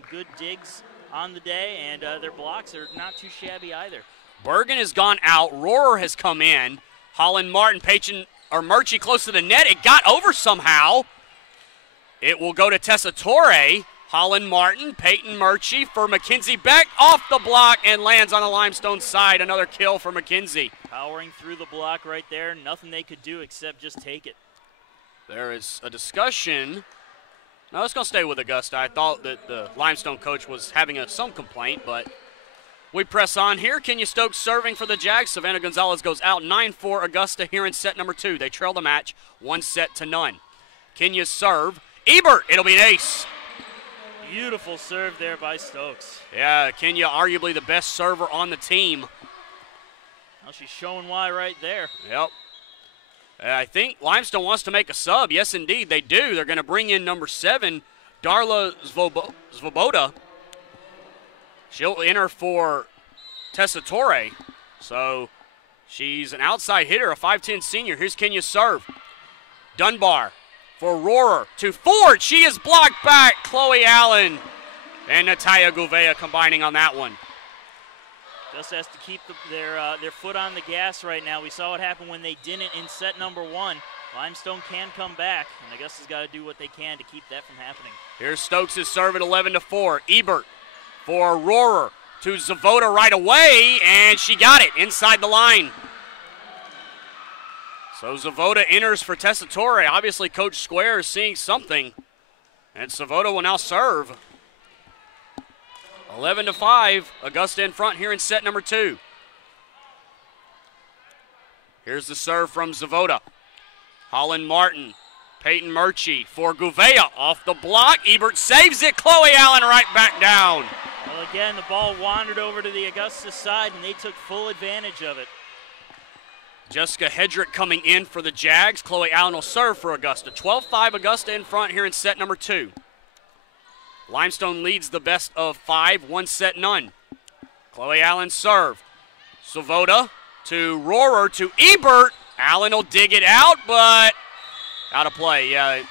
good digs on the day, and their blocks are not too shabby either. Bergen has gone out. Rohrer has come in. Holland Martin, Murchie close to the net. It got over somehow. It will go to Tessitore. Holland Martin, Peyton Murchie for Mackenzie Beck off the block and lands on the Limestone side. Another kill for Mackenzie. Powering through the block right there. Nothing they could do except just take it. There is a discussion. Now let's go stay with Augusta. I thought that the Limestone coach was having some complaint, but we press on here. Kenya Stokes serving for the Jags. Savannah Gonzalez goes out 9-4 Augusta here in set number 2. They trail the match 1-0. Kenya's serve. Ebert, it'll be an ace. Beautiful serve there by Stokes. Yeah, Kenya arguably the best server on the team. Well, she's showing why right there. Yep. I think Limestone wants to make a sub. Yes, indeed, they do. They're going to bring in number 7, Darla Svoboda. She'll enter for Tessitore. So she's an outside hitter, a 5'10" senior. Here's Kenya's serve. Dunbar for Rohrer to Ford. She is blocked back. Chloe Allen and Natalia Gouveia combining on that one. Just has to keep their foot on the gas right now. We saw what happened when they didn't in set number 1. Limestone can come back, and Augusta's got to do what they can to keep that from happening. Here's Stokes' serve at 11-4. Ebert for Rohrer to Zavoda right away, and she got it inside the line. So Zavoda enters for Tessitore. Obviously, Coach Square is seeing something. And Zavoda will now serve. 11-5, Augusta in front here in set number 2. Here's the serve from Zavoda. Holland Martin, Peyton Murchie for Gouveia off the block. Ebert saves it. Chloe Allen right back down. Well, again, the ball wandered over to the Augusta side, and they took full advantage of it. Jessica Hedrick coming in for the Jags. Chloe Allen will serve for Augusta. 12-5, Augusta in front here in set number 2. Limestone leads the best of 5, 1 set none. Chloe Allen serve. Zavoda to Rohrer to Ebert. Allen will dig it out, but out of play, yeah.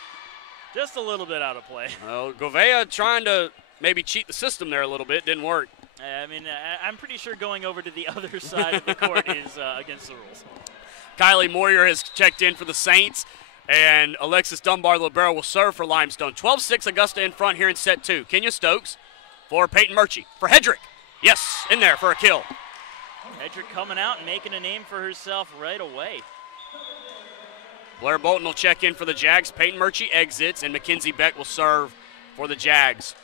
Just a little bit out of play. Well, Gouveia trying to maybe cheat the system there a little bit. Didn't work. I mean, I'm pretty sure going over to the other side of the court is against the rules. Kylie Moyer has checked in for the Saints, and Alexis Dunbar, the libero, will serve for Limestone. 12-6, Augusta in front here in set 2. Kenya Stokes for Peyton Murchie. For Hedrick. Yes, in there for a kill. Hedrick coming out and making a name for herself right away. Blair Bolton will check in for the Jags. Peyton Murchie exits, and Mackenzie Beck will serve for the Jags.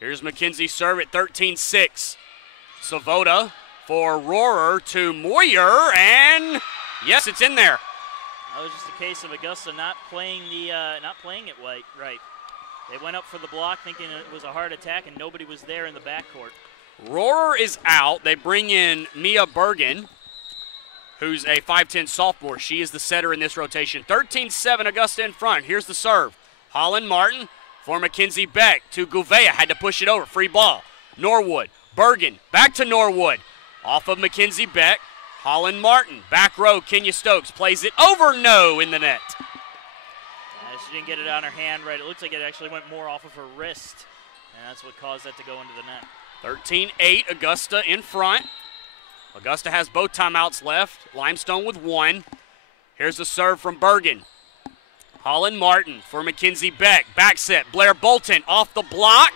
Here's Mackenzie's serve at 13-6. Zavoda for Rohrer to Moyer, and yes, it's in there. That was just a case of Augusta not playing it right. They went up for the block thinking it was a hard attack, and nobody was there in the backcourt. Rohrer is out. They bring in Mia Bergen, who's a 5'10 sophomore. She is the setter in this rotation. 13-7, Augusta in front. Here's the serve. Holland Martin for Mackenzie Beck to Gouveia. Had to push it over. Free ball. Norwood. Bergen. Back to Norwood. Off of Mackenzie Beck. Holland Martin. Back row. Kenya Stokes plays it over. No, in the net. She didn't get it on her hand right. It looks like it actually went more off of her wrist, and that's what caused that to go into the net. 13-8, Augusta in front. Augusta has both timeouts left. Limestone with 1. Here's the serve from Bergen. Holland Martin for Mackenzie Beck. Back set. Blair Bolton off the block.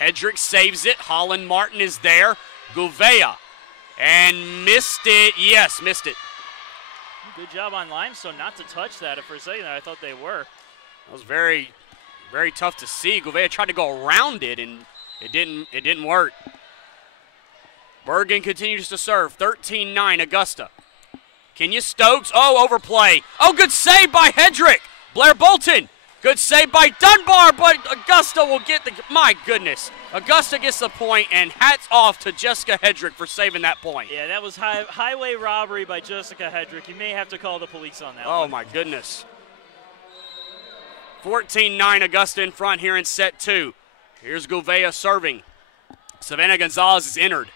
Hedrick saves it. Holland Martin is there. Gouveia. And missed it. Yes, missed it. Good job on Limestone not to touch that. For a second I thought they were. That was very, very tough to see. Gouveia tried to go around it, and it didn't work. Bergen continues to serve. 13-9, Augusta. Kenya Stokes. Oh, overplay. Oh, good save by Hedrick. Blair Bolton. Good save by Dunbar, but Augusta will get the, my goodness. Augusta gets the point, and hats off to Jessica Hedrick for saving that point. Yeah, that was highway robbery by Jessica Hedrick. You may have to call the police on that one. Oh, my goodness. 14-9, Augusta in front here in set 2. Here's Gouveia serving. Savannah Gonzalez is entered.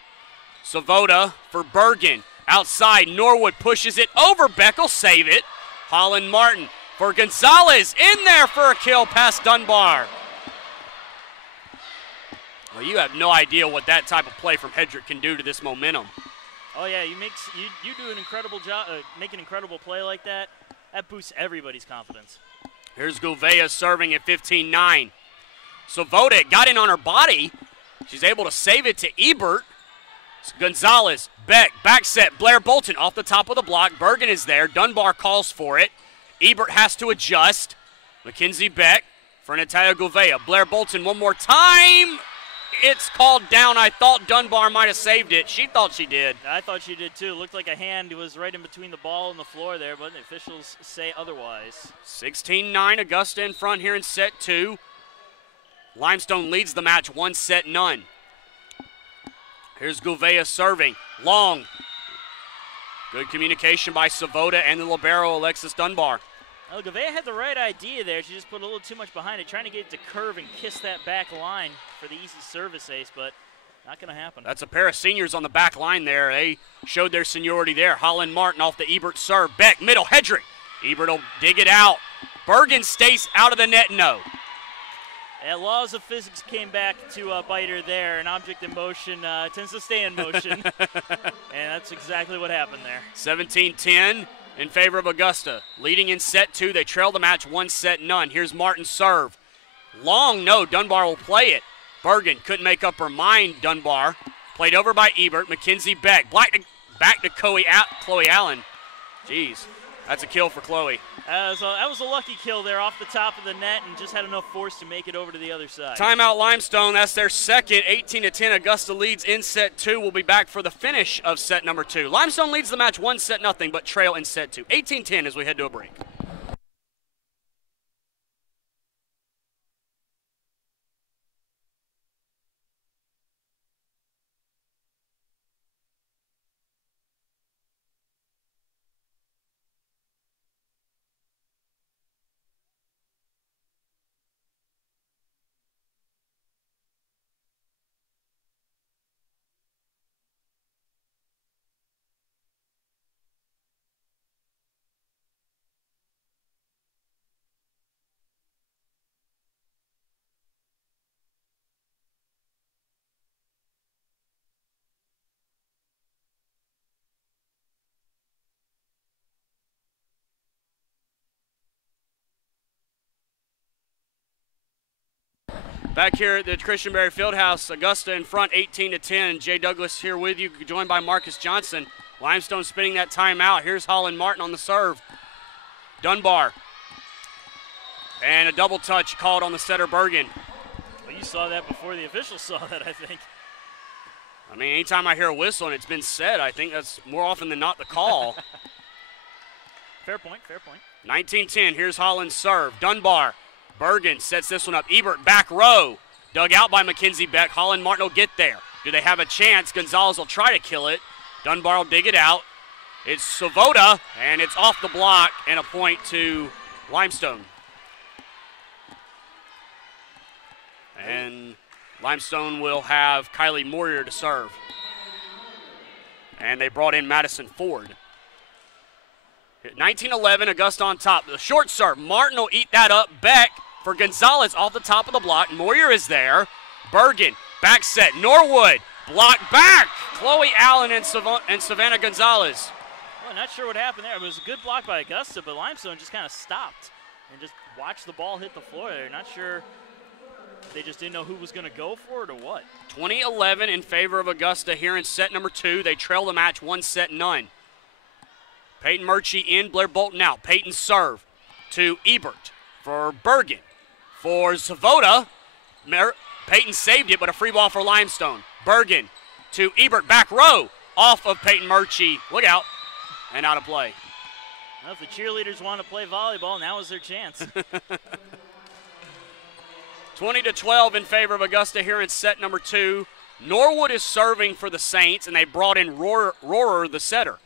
Zavoda for Bergen. Outside, Norwood pushes it over. Beck will save it. Holland Martin for Gonzalez. In there for a kill past Dunbar. Well, you have no idea what that type of play from Hedrick can do to this momentum. Oh, yeah, you do an incredible job, make an incredible play like that. That boosts everybody's confidence. Here's Gouveia serving at 15-9. Zavoda got in on her body. She's able to save it to Ebert. Gonzalez, Beck, back set. Blair Bolton off the top of the block. Bergen is there. Dunbar calls for it. Ebert has to adjust. Mackenzie Beck for Natalia Gouveia. Blair Bolton one more time. It's called down. I thought Dunbar might have saved it. She thought she did. I thought she did too. It looked like a hand was right in between the ball and the floor there, but the officials say otherwise. 16-9, Augusta in front here in set 2. Limestone leads the match 1 set none. Here's Gouveia serving. Long. Good communication by Zavoda and the libero Alexis Dunbar. Well, Gouveia had the right idea there. She just put a little too much behind it, trying to get it to curve and kiss that back line for the easy service ace, but not going to happen. That's a pair of seniors on the back line there. They showed their seniority there. Holland Martin off the Ebert serve. Beck, middle, Hedrick. Ebert will dig it out. Bergen stays out of the net, no. And laws of physics came back to bite her there. An object in motion tends to stay in motion. And that's exactly what happened there. 17-10 in favor of Augusta. Leading in set 2, they trail the match 1 set none. Here's Martin's serve. Long, no, Dunbar will play it. Bergen couldn't make up her mind, Dunbar. Played over by Ebert. Mackenzie Beck. Back to Chloe Allen. Jeez, that's a kill for Chloe. That was a lucky kill there off the top of the net and just had enough force to make it over to the other side. Timeout Limestone, that's their second. 18-10, Augusta leads in set 2. We'll be back for the finish of set number 2. Limestone leads the match 1-0, but trail in set 2. 18-10 as we head to a break. Back here at the Christenberry Fieldhouse, Augusta in front 18-10. Jay Douglas here with you, joined by Marcus Johnson. Limestone spinning that timeout. Here's Holland Martin on the serve. Dunbar. And a double touch called on the setter Bergen. Well, you saw that before the officials saw that, I think. I mean, anytime I hear a whistle and it's been said, I think that's more often than not the call. Fair point, fair point. 19-10, here's Holland's serve. Dunbar. Bergen sets this one up. Ebert back row. Dug out by Mackenzie Beck. Holland Martin will get there. Do they have a chance? Gonzalez will try to kill it. Dunbar will dig it out. It's Svoboda, and it's off the block, and a point to Limestone. And Limestone will have Kylie Moyer to serve. And they brought in Madison Ford. 19-11, Augusta on top. The short serve. Martin will eat that up. Beck for Gonzalez off the top of the block. Moyer is there. Bergen, back set. Norwood, block back. Chloe Allen and Savannah Gonzalez. Well, not sure what happened there. It was a good block by Augusta, but Limestone just kind of stopped and just watched the ball hit the floor there. Not sure if they just didn't know who was going to go for it or what. 20-11 in favor of Augusta here in set number 2. They trail the match 1-0. Peyton Murchie in, Blair Bolton out. Peyton serve to Ebert for Bergen. For Svoboda, Peyton saved it, but a free ball for Limestone. Bergen to Ebert, back row, off of Peyton Murchie. Look out, and out of play. Well, if the cheerleaders want to play volleyball, now is their chance. 20-12 in favor of Augusta here in set number 2. Norwood is serving for the Saints, and they brought in Rohrer, the setter.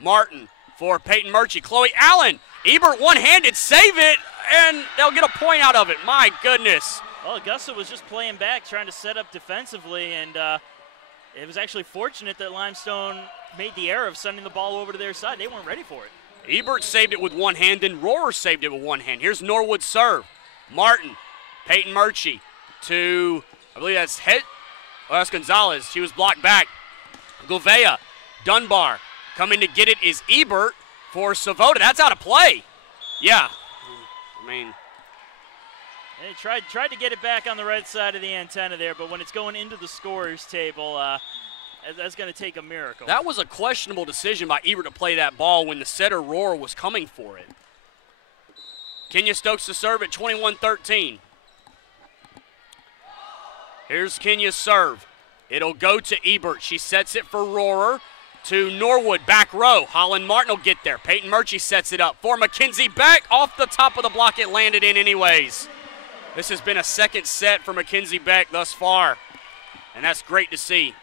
Martin for Peyton Murchie. Chloe Allen, Ebert one-handed, save it, and they'll get a point out of it. My goodness. Well, Augusta was just playing back, trying to set up defensively, and it was actually fortunate that Limestone made the error of sending the ball over to their side. They weren't ready for it. Ebert saved it with one hand, and Rohrer saved it with one hand. Here's Norwood's serve. Martin, Peyton Murchie to, I believe that's Gonzalez. She was blocked back. Gouveia, Dunbar. Coming to get it is Ebert for Svoboda. That's out of play. Yeah. I mean. They tried to get it back on the right side of the antenna there, but when it's going into the scorer's table, that's going to take a miracle. That was a questionable decision by Ebert to play that ball when the setter Rohrer was coming for it. Kenya Stokes to serve at 21-13. Here's Kenya's serve. It'll go to Ebert. She sets it for Rohrer. To Norwood, back row. Holland Martin will get there. Peyton Murchie sets it up for Mackenzie Beck. Off the top of the block, it landed in anyways. This has been a second set for Mackenzie Beck thus far, and that's great to see.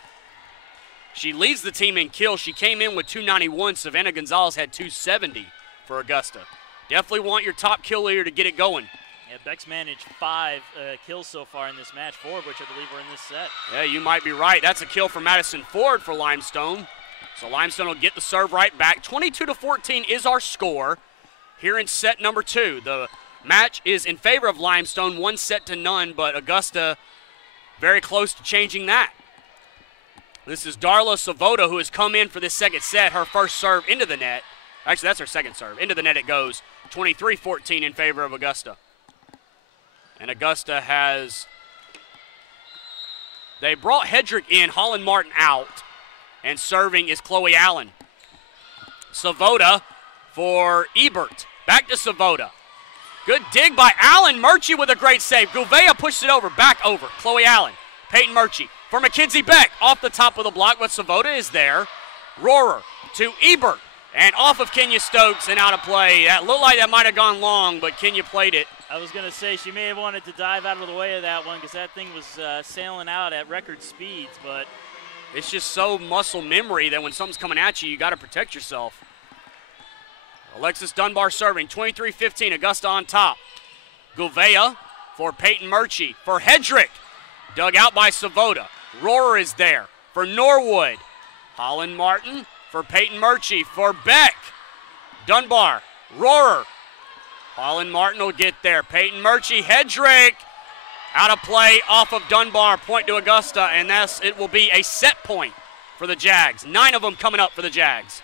She leads the team in kills. She came in with 291. Savannah Gonzalez had 270 for Augusta. Definitely want your top kill leader to get it going. Yeah, Beck's managed 5 kills so far in this match, 4 of which I believe were in this set. Yeah, you might be right. That's a kill for Madison Ford for Limestone. So Limestone will get the serve right back. 22-14 is our score here in set number 2. The match is in favor of Limestone, 1-0, but Augusta very close to changing that. This is Darla Svoboda, who has come in for this second set. Her first serve into the net. Actually, that's her second serve. Into the net it goes. 23-14 in favor of Augusta. And Augusta has, they brought Hedrick in, Holland Martin out. And serving is Chloe Allen. Svoboda for Ebert. Back to Savoda. Good dig by Allen. Murchie with a great save. Gouveia pushes it over. Back over. Chloe Allen. Peyton Murchie for Mackenzie Beck. Off the top of the block, but Savoda is there. Rohrer to Ebert. And off of Kenya Stokes and out of play. That looked like that might have gone long, but Kenya played it. I was going to say she may have wanted to dive out of the way of that one because that thing was sailing out at record speeds, but it's just so muscle memory that when something's coming at you, you got to protect yourself. Alexis Dunbar serving, 23-15, Augusta on top. Gouveia for Peyton Murchie, for Hedrick. Dug out by Savoda. Rohrer is there for Norwood. Holland Martin for Peyton Murchie, for Beck. Dunbar, Rohrer. Holland Martin will get there. Peyton Murchie, Hedrick. Out of play off of Dunbar, point to Augusta, and it will be a set point for the Jags. 9 of them coming up for the Jags.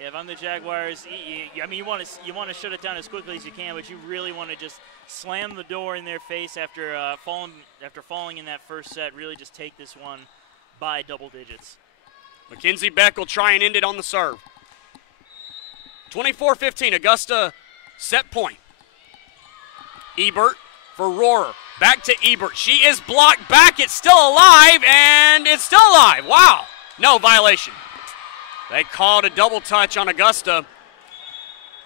Yeah, if I'm the Jaguars, I mean, you want to shut it down as quickly as you can, but you really want to just slam the door in their face after falling in that first set. Really, just take this one by double digits. Mackenzie Beck will try and end it on the serve. 24-15, Augusta set point. Ebert for Rohrer. Back to Ebert. She is blocked back. It's still alive, and it's still alive. Wow. No violation. They called a double touch on Augusta.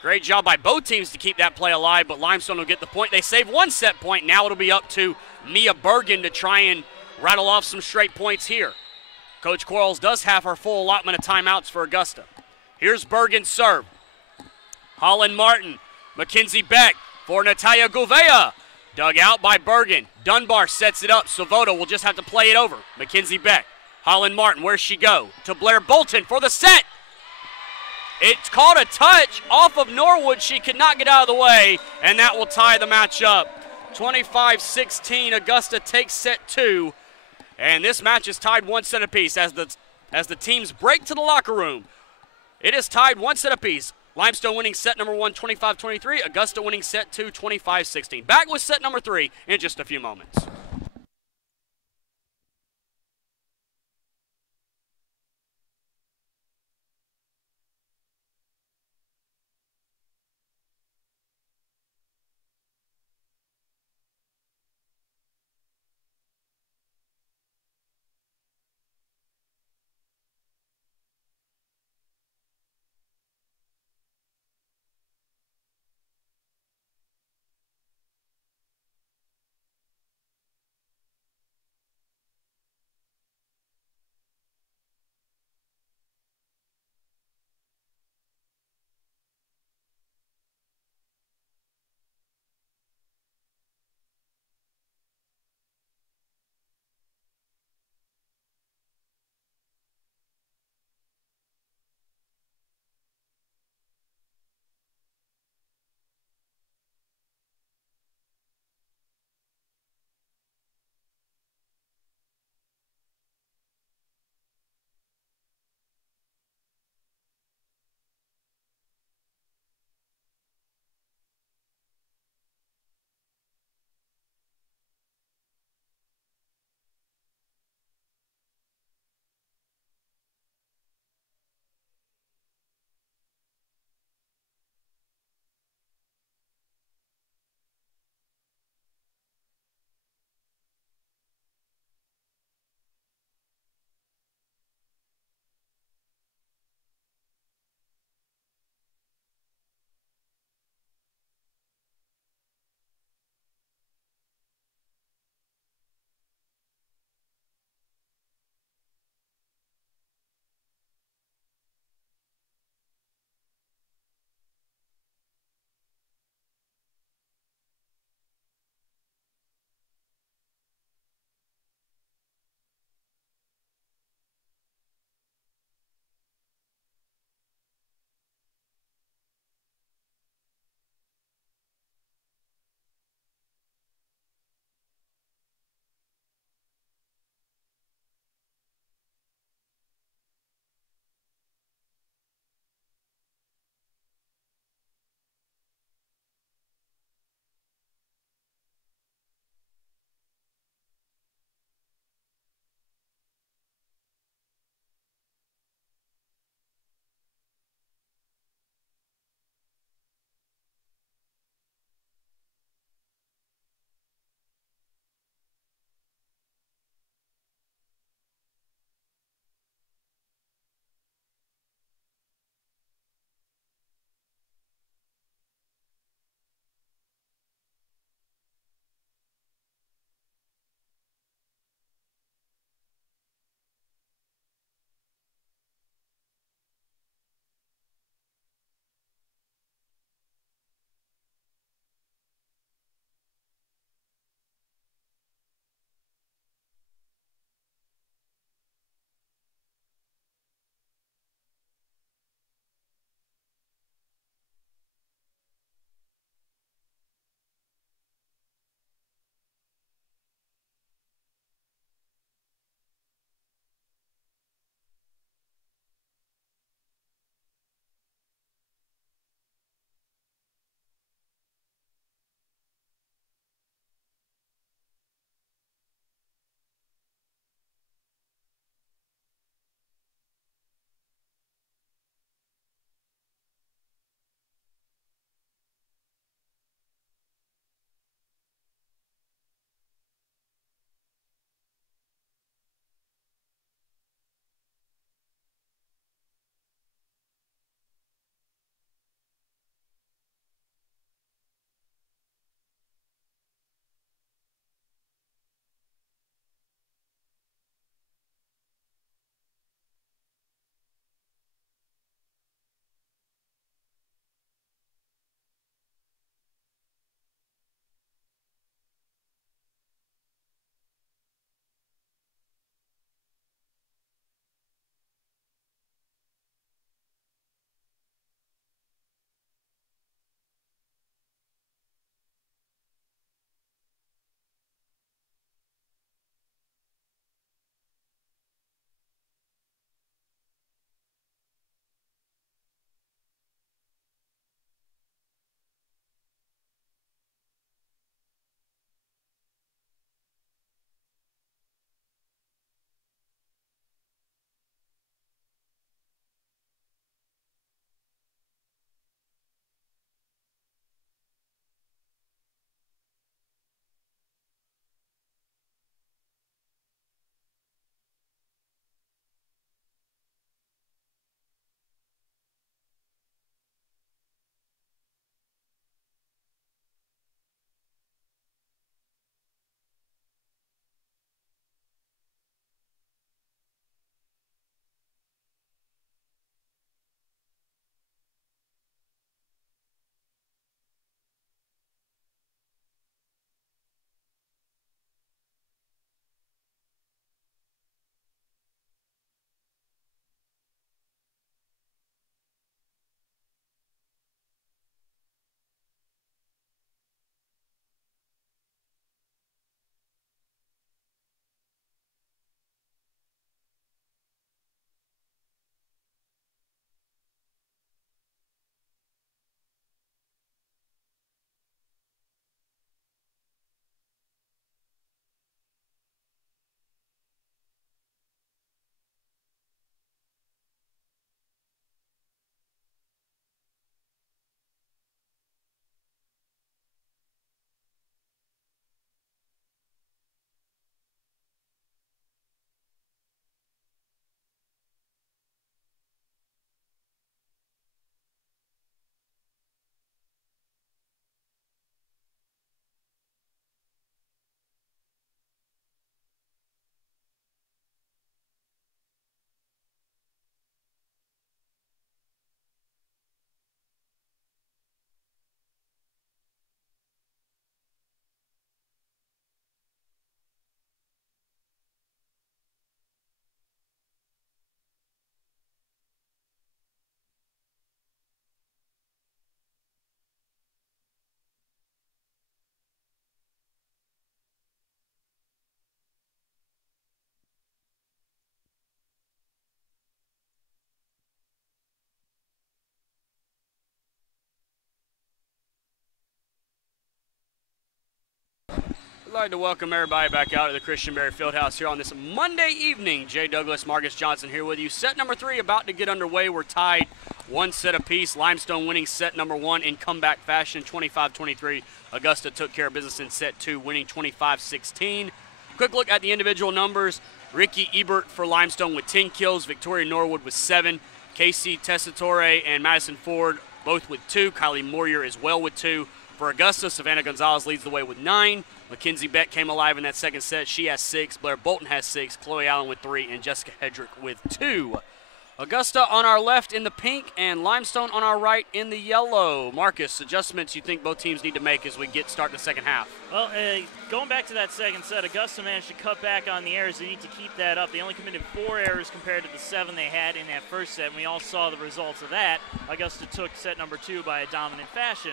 Great job by both teams to keep that play alive, but Limestone will get the point. They save one set point. Now it'll be up to Mia Bergen to try and rattle off some straight points here. Coach Quarles does have her full allotment of timeouts for Augusta. Here's Bergen's serve. Holland Martin, Mackenzie Beck for Natalia Gouveia. Dug out by Bergen. Dunbar sets it up. Savoda will just have to play it over. Mackenzie Beck. Holland Martin, where's she go? To Blair Bolton for the set. It's called a touch off of Norwood. She could not get out of the way, and that will tie the match up. 25-16, Augusta takes set 2. And this match is tied 1 set apiece as the teams break to the locker room. It is tied 1 set apiece. Limestone winning set number 1, 25-23. Augusta winning set 2, 25-16. Back with set number 3 in just a few moments. Glad to welcome everybody back out to the Christenberry Fieldhouse here on this Monday evening. Jay Douglas, Marcus Johnson here with you. Set number 3 about to get underway. We're tied 1 set apiece. Limestone winning set number 1 in comeback fashion, 25-23. Augusta took care of business in set 2, winning 25-16. Quick look at the individual numbers. Ricky Ebert for Limestone with 10 kills. Victoria Norwood with 7. Casey Tessitore and Madison Ford both with 2. Kylie Moyer as well with 2. For Augusta, Savannah Gonzalez leads the way with 9. Mackenzie Beck came alive in that second set. She has 6. Blair Bolton has 6. Chloe Allen with 3. And Jessica Hedrick with 2. Augusta on our left in the pink and Limestone on our right in the yellow. Marcus, adjustments you think both teams need to make as we start the second half? Well, going back to that second set, Augusta managed to cut back on the errors. They need to keep that up. They only committed 4 errors compared to the 7 they had in that first set, and we all saw the results of that. Augusta took set number 2 by a dominant fashion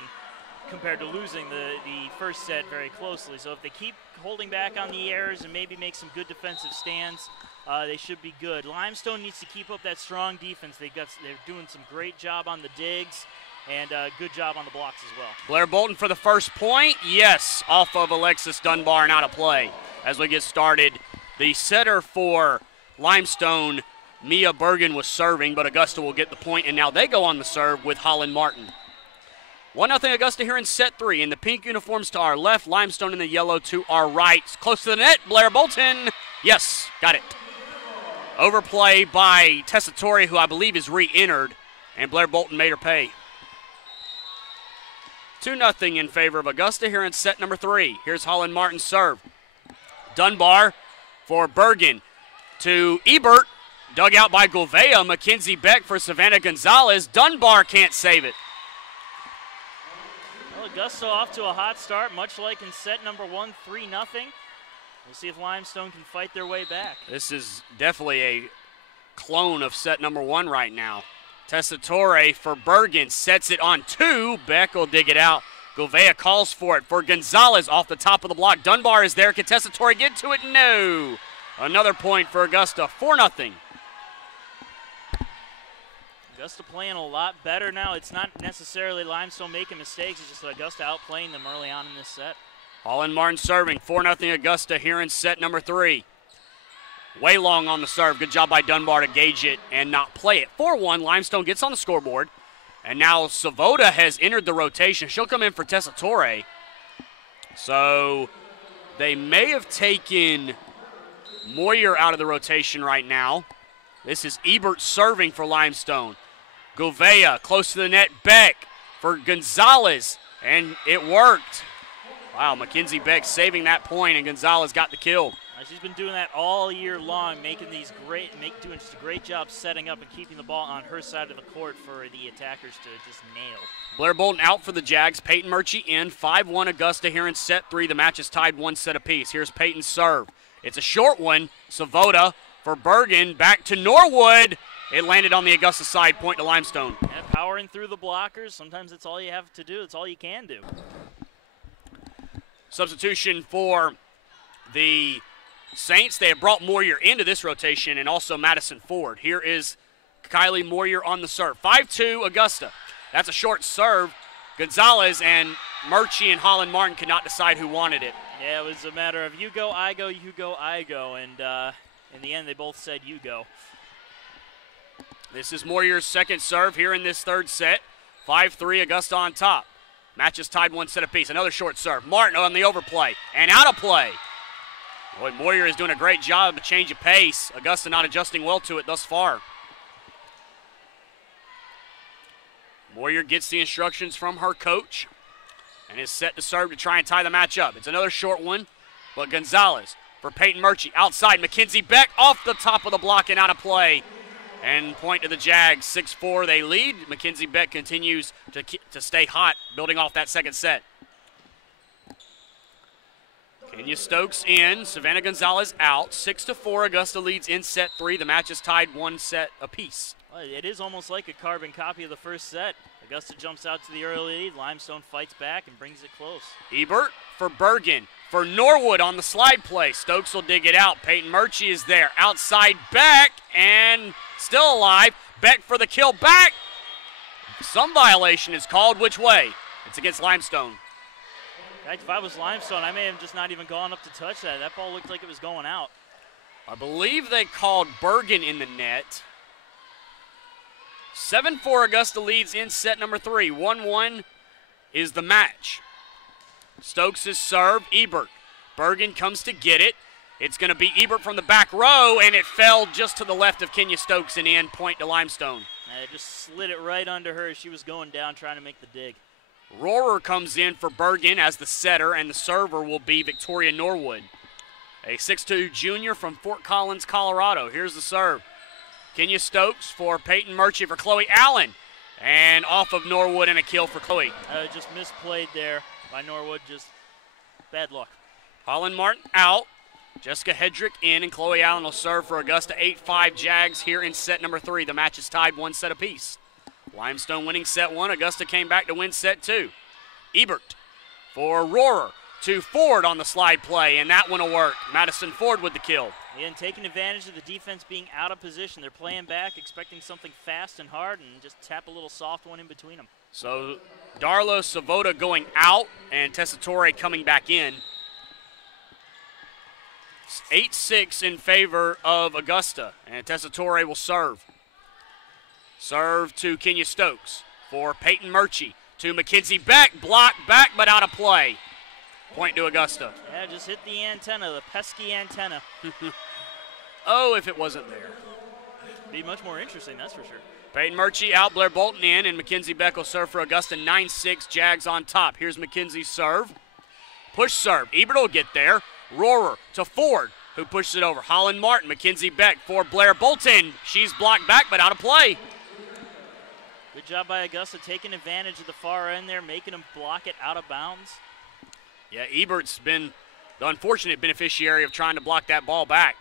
compared to losing the first set very closely. So if they keep holding back on the errors and maybe make some good defensive stands, they should be good. Limestone needs to keep up that strong defense. They're doing some great job on the digs and good job on the blocks as well. Blair Bolton for the first point. Yes, off of Alexis Dunbar and out of play. As we get started, the setter for Limestone, Mia Bergen, was serving, but Augusta will get the point, and now they go on the serve with Holland Martin. 1-0 Augusta here in set 3. In the pink uniforms to our left, Limestone in the yellow to our right. Close to the net, Blair Bolton. Yes, got it. Overplay by Tessitore, who I believe is re-entered, and Blair Bolton made her pay. 2-0 in favor of Augusta here in set number 3. Here's Holland Martin's serve. Dunbar for Bergen to Ebert. Dug out by Gouveia. Mackenzie Beck for Savannah Gonzalez. Dunbar can't save it. Well, Augusta off to a hot start, much like in set number 1, 3-0. We'll see if Limestone can fight their way back. This is definitely a clone of set number 1 right now. Tessitore for Bergen sets it on 2. Beck will dig it out. Gouveia calls for it for Gonzalez off the top of the block. Dunbar is there. Can Tessitore get to it? No. Another point for Augusta, 4-0. Augusta playing a lot better now. It's not necessarily Limestone making mistakes. It's just Augusta outplaying them early on in this set. Holland Martin serving, 4-0 Augusta here in set number 3. Way long on the serve. Good job by Dunbar to gauge it and not play it. 4-1, Limestone gets on the scoreboard. And now Savoda has entered the rotation. She'll come in for Tessitore. So they may have taken Moyer out of the rotation right now. This is Ebert serving for Limestone. Gouveia close to the net. Beck for Gonzalez, and it worked. Wow, Mackenzie Beck saving that point, and Gonzalez got the kill. She's been doing that all year long, doing just a great job setting up and keeping the ball on her side of the court for the attackers to just nail. Blair Bolton out for the Jags. Peyton Murchie in. 5-1 Augusta here in set 3. The match is tied 1 set apiece. Here's Peyton's serve. It's a short one. Savoda for Bergen. Back to Norwood. It landed on the Augusta side, point to Limestone. Yeah, powering through the blockers. Sometimes that's all you have to do. It's all you can do. Substitution for the Saints. They have brought Moyer into this rotation and also Madison Ford. Here is Kylie Moyer on the serve. 5-2 Augusta. That's a short serve. Gonzalez and Murchie and Holland Martin could not decide who wanted it. Yeah, it was a matter of you go, I go, you go, I go. And in the end, they both said you go. This is Moyer's second serve here in this third set. 5-3 Augusta on top. Match is tied 1 set apiece. Another short serve. Martin on the overplay and out of play. Boy, Moyer is doing a great job of a change of pace. Augusta not adjusting well to it thus far. Moyer gets the instructions from her coach and is set to serve to try and tie the match up. It's another short one, but Gonzalez for Peyton Murchie. Outside, Mackenzie Beck off the top of the block and out of play. And point to the Jags, 6-4 they lead. Mackenzie Beck continues to stay hot, building off that second set. Kenya Stokes in, Savannah Gonzalez out. 6-4, Augusta leads in set 3. The match is tied 1 set apiece. Well, it is almost like a carbon copy of the first set. Augusta jumps out to the early lead. Limestone fights back and brings it close. Ebert for Bergen. For Norwood on the slide play. Stokes will dig it out. Peyton Murchie is there. Outside Beck and still alive. Beck for the kill back. Some violation is called. Which way? It's against Limestone. In fact, if I was Limestone, I may have just not even gone up to touch that. That ball looked like it was going out. I believe they called Bergen in the net. 7-4 Augusta leads in set number 3. 1-1 is the match. Stokes' serve, Ebert. Bergen comes to get it. It's going to be Ebert from the back row, and it fell just to the left of Kenya Stokes and in, point to Limestone. It just slid it right under her as she was going down trying to make the dig. Rohrer comes in for Bergen as the setter, and the server will be Victoria Norwood. A 6'2 junior from Fort Collins, Colorado. Here's the serve. Kenya Stokes for Peyton Murchie for Chloe Allen. And off of Norwood and a kill for Chloe. Just misplayed there by Norwood, just bad luck. Holland Martin out. Jessica Hedrick in, and Chloe Allen will serve for Augusta. 8-5 Jags here in set number 3. The match is tied 1 set apiece. Limestone winning set 1. Augusta came back to win set 2. Ebert for Rohrer to Ford on the slide play, and that one will work. Madison Ford with the kill. And taking advantage of the defense being out of position. They're playing back, expecting something fast and hard, and just tap a little soft one in between them. So Darla Savoda going out, and Tessitore coming back in. 8-6 in favor of Augusta, and Tessitore will serve. Serve to Kenya Stokes for Peyton Murchie to Mackenzie Beck. Block back, but out of play. Point to Augusta. Yeah, just hit the antenna, the pesky antenna. Oh, if it wasn't there. Be much more interesting, that's for sure. Peyton Murchie out, Blair Bolton in, and Mackenzie Beck will serve for Augusta. 9-6, Jags on top. Here's Mackenzie's serve. Push serve. Ebert will get there. Rohrer to Ford, who pushes it over. Holland Martin, Mackenzie Beck for Blair Bolton. She's blocked back, but out of play. Good job by Augusta taking advantage of the far end there, making them block it out of bounds. Yeah, Ebert's been the unfortunate beneficiary of trying to block that ball back.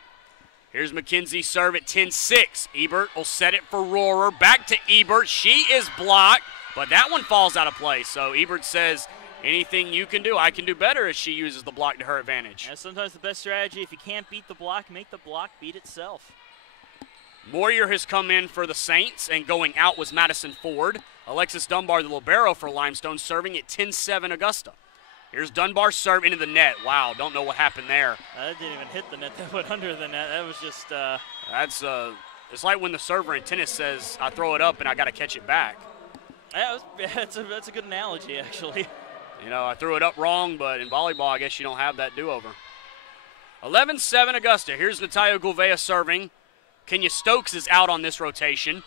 Here's Mackenzie's serve at 10-6. Ebert will set it for Rohrer. Back to Ebert. She is blocked, but that one falls out of play. So Ebert says, anything you can do, I can do better, as she uses the block to her advantage. Yeah, sometimes the best strategy, if you can't beat the block, make the block beat itself. Moyer has come in for the Saints, and going out was Madison Ford. Alexis Dunbar, the libero for Limestone, serving at 10-7 Augusta. Here's Dunbar's serve into the net. Wow, don't know what happened there. That didn't even hit the net. That went under the net. That was just... It's like when the server in tennis says, I throw it up and I got to catch it back. That's a good analogy, actually. You know, I threw it up wrong, but in volleyball, I guess you don't have that do-over. 11-7 Augusta. Here's Natalia Gouveia serving. Kenya Stokes is out on this rotation.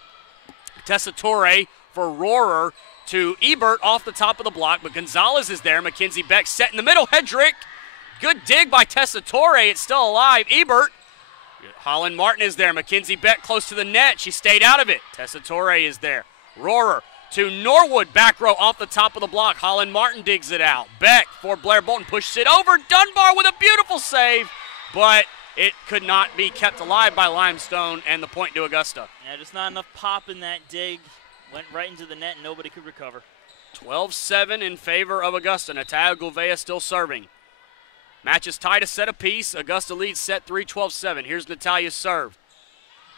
Tessitore for Rohrer to Ebert off the top of the block, but Gonzalez is there. Mackenzie Beck set in the middle. Hedrick. Good dig by Tessitore. It's still alive. Ebert. Holland Martin is there. Mackenzie Beck close to the net. She stayed out of it. Tessitore is there. Rohrer to Norwood. Back row off the top of the block. Holland Martin digs it out. Beck for Blair Bolton pushes it over. Dunbar with a beautiful save, but it could not be kept alive by Limestone, and the point to Augusta. Yeah, just not enough pop in that dig. Went right into the net and nobody could recover. 12-7 in favor of Augusta. Natalia Gouveia still serving. Match is tied a set apiece. Augusta leads set 3, 12-7. Here's Natalia's serve.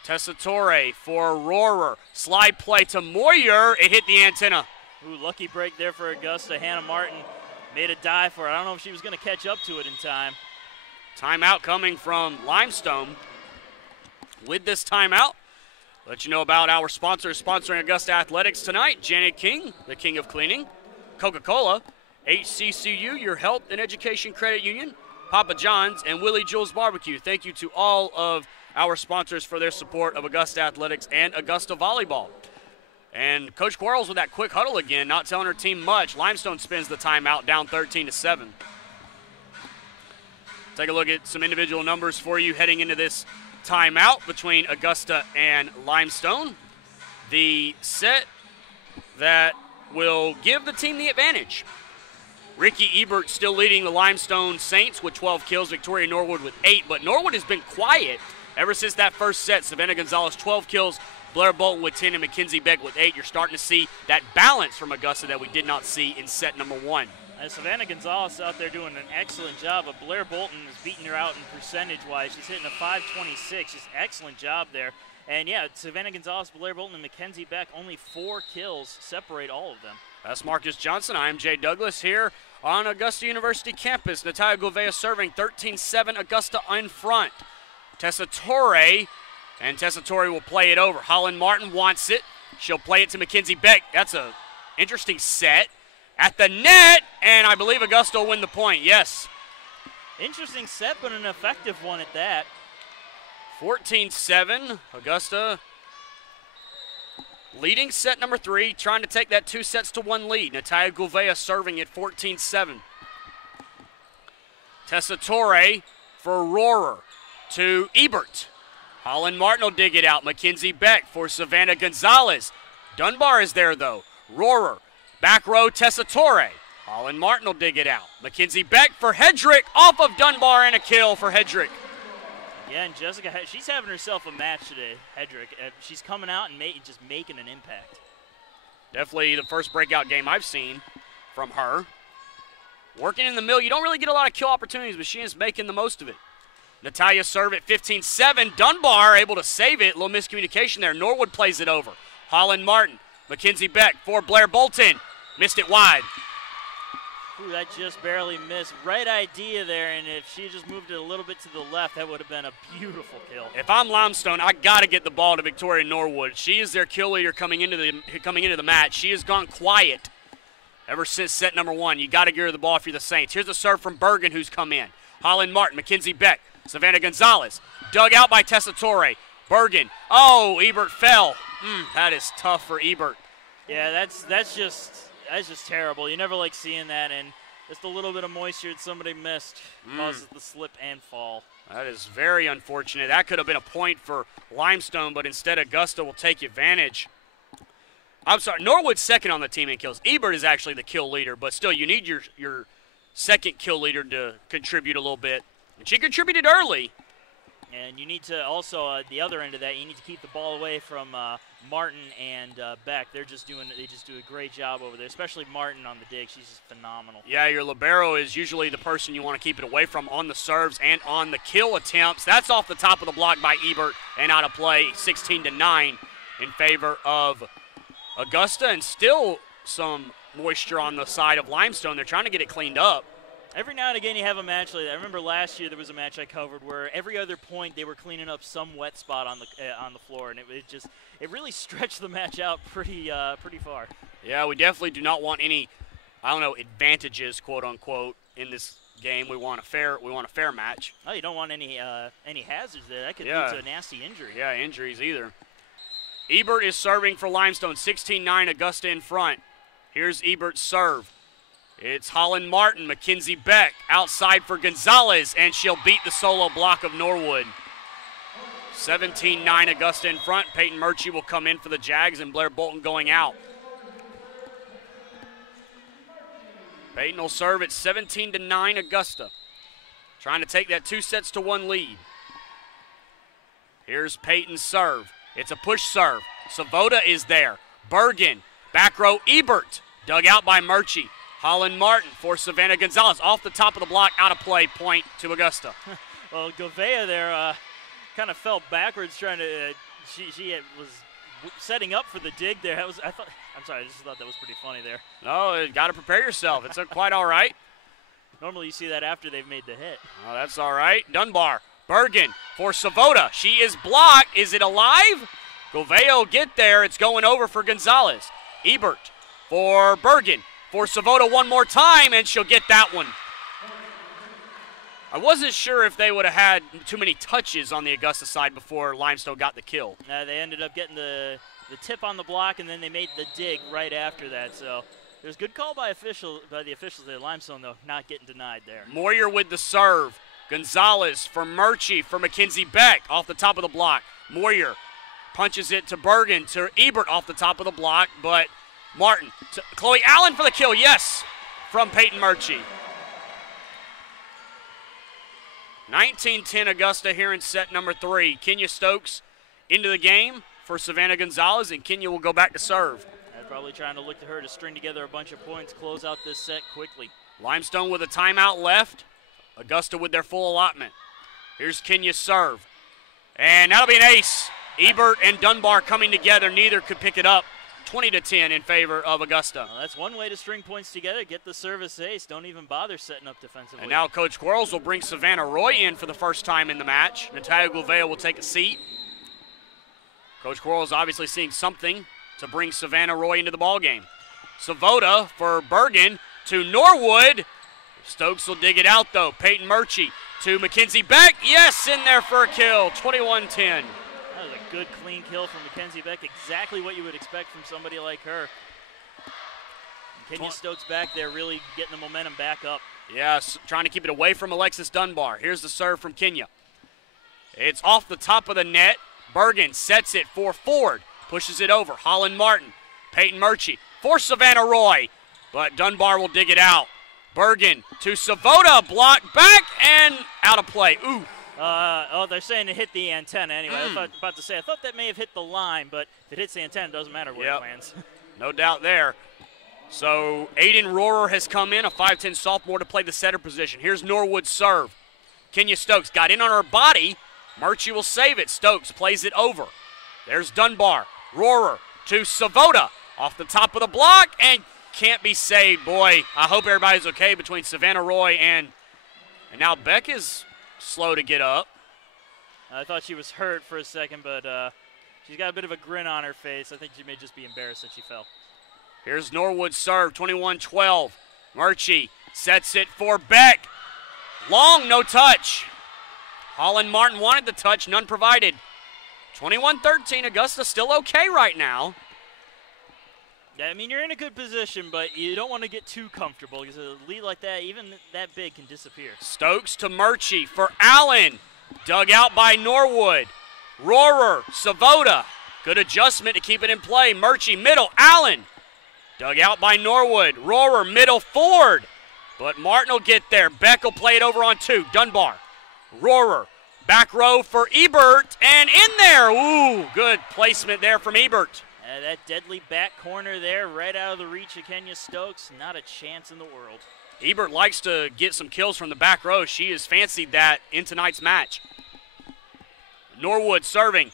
Tessitore for Rohrer. Slide play to Moyer. It hit the antenna. Ooh, lucky break there for Augusta. Hannah Martin made a dive for it. I don't know if she was going to catch up to it in time. Timeout coming from Limestone. With this timeout, let you know about our sponsors sponsoring Augusta Athletics tonight. Janet King, the king of cleaning. Coca-Cola, HCCU, your health and education credit union. Papa John's, and Willie Jules Barbecue. Thank you to all of our sponsors for their support of Augusta Athletics and Augusta Volleyball. And Coach Quarles with that quick huddle again, not telling her team much. Limestone spins the timeout, down 13-7. Take a look at some individual numbers for you heading into this timeout between Augusta and Limestone. The set that will give the team the advantage. Ricky Ebert still leading the Limestone Saints with 12 kills. Victoria Norwood with 8, but Norwood has been quiet ever since that first set. Savannah Gonzalez 12 kills, Blair Bolton with 10, and Mackenzie Beck with 8. You're starting to see that balance from Augusta that we did not see in set number 1. Savannah Gonzalez out there doing an excellent job, but Blair Bolton is beating her out in percentage-wise. She's hitting a 526. Just excellent job there. And, yeah, Savannah Gonzalez, Blair Bolton, and Mackenzie Beck, only 4 kills separate all of them. That's Marcus Johnson. I am Jay Douglas here on Augusta University campus. Natalia Gouveia serving 13-7, Augusta in front. Tessa Torre, and Tessa Torre will play it over. Holland Martin wants it. She'll play it to Mackenzie Beck. That's an interesting set. At the net, and I believe Augusta will win the point, yes. Interesting set, but an effective one at that. 14-7, Augusta leading set number 3, trying to take that 2-1 lead. Natalia Gouveia serving at 14-7. Tessa Torre for Rohrer to Ebert. Holland Martin will dig it out. Mackenzie Beck for Savannah Gonzalez. Dunbar is there, though. Rohrer. Back row, Tessa Torre. Holland Martin will dig it out. Mackenzie Beck for Hedrick, off of Dunbar, and a kill for Hedrick. Yeah, and Jessica, she's having herself a match today, Hedrick. She's coming out and just making an impact. Definitely the first breakout game I've seen from her. Working in the middle, you don't really get a lot of kill opportunities, but she is making the most of it. Natalia serve at 15-7. Dunbar able to save it. A little miscommunication there. Norwood plays it over. Holland Martin. Mackenzie Beck for Blair Bolton. Missed it wide. Ooh, that just barely missed. Right idea there, and if she just moved it a little bit to the left, that would have been a beautiful kill. If I'm Limestone, I got to get the ball to Victoria Norwood. She is their kill leader coming into the match. She has gone quiet ever since set number 1. You got to give her the ball if you're the Saints. Here's a serve from Bergen, who's come in. Holland Martin, Mackenzie Beck, Savannah Gonzalez. Dug out by Tessa Torre. Bergen. Oh, Ebert fell. That is tough for Ebert. Yeah, that's just terrible. You never like seeing that, and just a little bit of moisture that somebody missed causes the slip and fall. That is very unfortunate. That could have been a point for Limestone, but instead Augusta will take advantage. I'm sorry, Norwood's second on the team in kills. Ebert is actually the kill leader, but still you need your second kill leader to contribute a little bit. And she contributed early. And you need to also, the other end of that, you need to keep the ball away from Martin and Beck. They just do a great job over there, especially Martin on the dig. She's just phenomenal. Yeah, your libero is usually the person you want to keep it away from on the serves and on the kill attempts. That's off the top of the block by Ebert and out of play, 16-9 in favor of Augusta, and still some moisture on the side of Limestone. They're trying to get it cleaned up. Every now and again you have a match like that. I remember last year there was a match I covered where every other point they were cleaning up some wet spot on the floor, and it really stretched the match out pretty far. Yeah, we definitely do not want any, advantages, quote unquote, in this game. We want a fair match. Oh, you don't want any hazards there. That could lead to a nasty injury. Yeah, injuries either. Ebert is serving for Limestone, 16-9, Augusta in front. Here's Ebert's serve. It's Holland Martin, Mackenzie Beck outside for Gonzalez, and she'll beat the solo block of Norwood. 17-9 Augusta in front. Peyton Murchie will come in for the Jags, and Blair Bolton going out. Peyton will serve at 17-9 Augusta. Trying to take that 2-1 lead. Here's Peyton's serve. It's a push serve. Savoda is there. Bergen, back row Ebert, dug out by Murchie. Holland Martin for Savannah Gonzalez. Off the top of the block, out of play, point to Augusta. Well, Gouveia there kind of fell backwards trying to, she was setting up for the dig there. I just thought that was pretty funny there. No, you got to prepare yourself. It's quite all right. Normally you see that after they've made the hit. Oh, that's all right. Dunbar, Bergen for Savoda. She is blocked. Is it alive? Gouveia will get there. It's going over for Gonzalez. Ebert for Bergen. For Savoda one more time, and she'll get that one. I wasn't sure if they would have had too many touches on the Augusta side before Limestone got the kill. They ended up getting the tip on the block, and then they made the dig right after that. So there's good call by the officials there. Limestone, though, not getting denied there. Moyer with the serve. Gonzalez for Murchie for Mackenzie Beck off the top of the block. Moyer punches it to Bergen, to Ebert off the top of the block, but Martin to Chloe Allen for the kill, yes, from Peyton Murchie. 19-10 Augusta here in set number 3. Kenya Stokes into the game for Savannah Gonzalez, and Kenya will go back to serve. They're probably trying to look to her to string together a bunch of points, close out this set quickly. Limestone with a timeout left. Augusta with their full allotment. Here's Kenya's serve. And that'll be an ace. Ebert and Dunbar coming together. Neither could pick it up. 20-10 in favor of Augusta. Well, that's one way to string points together. Get the service ace. Don't even bother setting up defensively. And now Coach Quarles will bring Savannah Roy in for the first time in the match. Natalia Gouveia will take a seat. Coach Quarles obviously seeing something to bring Savannah Roy into the ballgame. Savoda for Bergen to Norwood. Stokes will dig it out, though. Peyton Murchie to Mackenzie Beck. Yes, in there for a kill, 21-10. That was a good, clean kill from Mackenzie Beck. Exactly what you would expect from somebody like her. And Kenya Stokes back there really getting the momentum back up. Yes, trying to keep it away from Alexis Dunbar. Here's the serve from Kenya. It's off the top of the net. Bergen sets it for Ford. Pushes it over. Holland Martin. Peyton Murchie for Savannah Roy. But Dunbar will dig it out. Bergen to Savoda. Blocked back and out of play. Ooh. They're saying it hit the antenna anyway. I was about to say, I thought that may have hit the line, but if it hits the antenna, it doesn't matter where it lands. No doubt there. So Aiden Rohrer has come in, a 5'10 sophomore, to play the setter position. Here's Norwood's serve. Kenya Stokes got in on her body. Murchie will save it. Stokes plays it over. There's Dunbar. Rohrer to Savoda. Off the top of the block and can't be saved. Boy, I hope everybody's okay between Savannah Roy and now Beck is slow to get up. I thought she was hurt for a second, but she's got a bit of a grin on her face. I think she may just be embarrassed that she fell. Here's Norwood's serve, 21-12. Murchie sets it for Beck. Long, no touch. Holland Martin wanted the touch, none provided. 21-13, Augusta still okay right now. Yeah, I mean, you're in a good position, but you don't want to get too comfortable because a lead like that, even that big, can disappear. Stokes to Murchie for Allen. Dug out by Norwood. Rohrer, Savoda. Good adjustment to keep it in play. Murchie, middle, Allen. Dug out by Norwood. Rohrer, middle, Ford. But Martin will get there. Beck will play it over on two. Dunbar. Rohrer. Back row for Ebert. And in there. Ooh, good placement there from Ebert. That deadly back corner there, right out of the reach of Kenya Stokes. Not a chance in the world. Ebert likes to get some kills from the back row. She has fancied that in tonight's match. Norwood serving.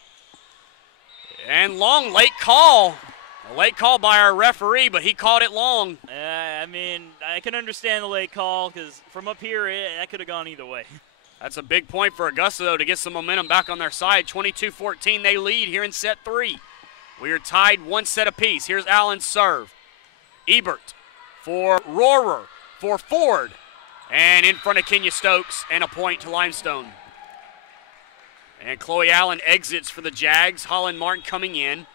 And long, late call. A late call by our referee, but he called it long. I mean, I can understand the late call because from up here, that could have gone either way. That's a big point for Augusta, though, to get some momentum back on their side. 22-14, they lead here in set three. We are tied one set apiece. Here's Allen's serve. Ebert for Rohrer, for Ford, and in front of Kenya Stokes, and a point to Limestone. And Chloe Allen exits for the Jags. Holland Martin coming in.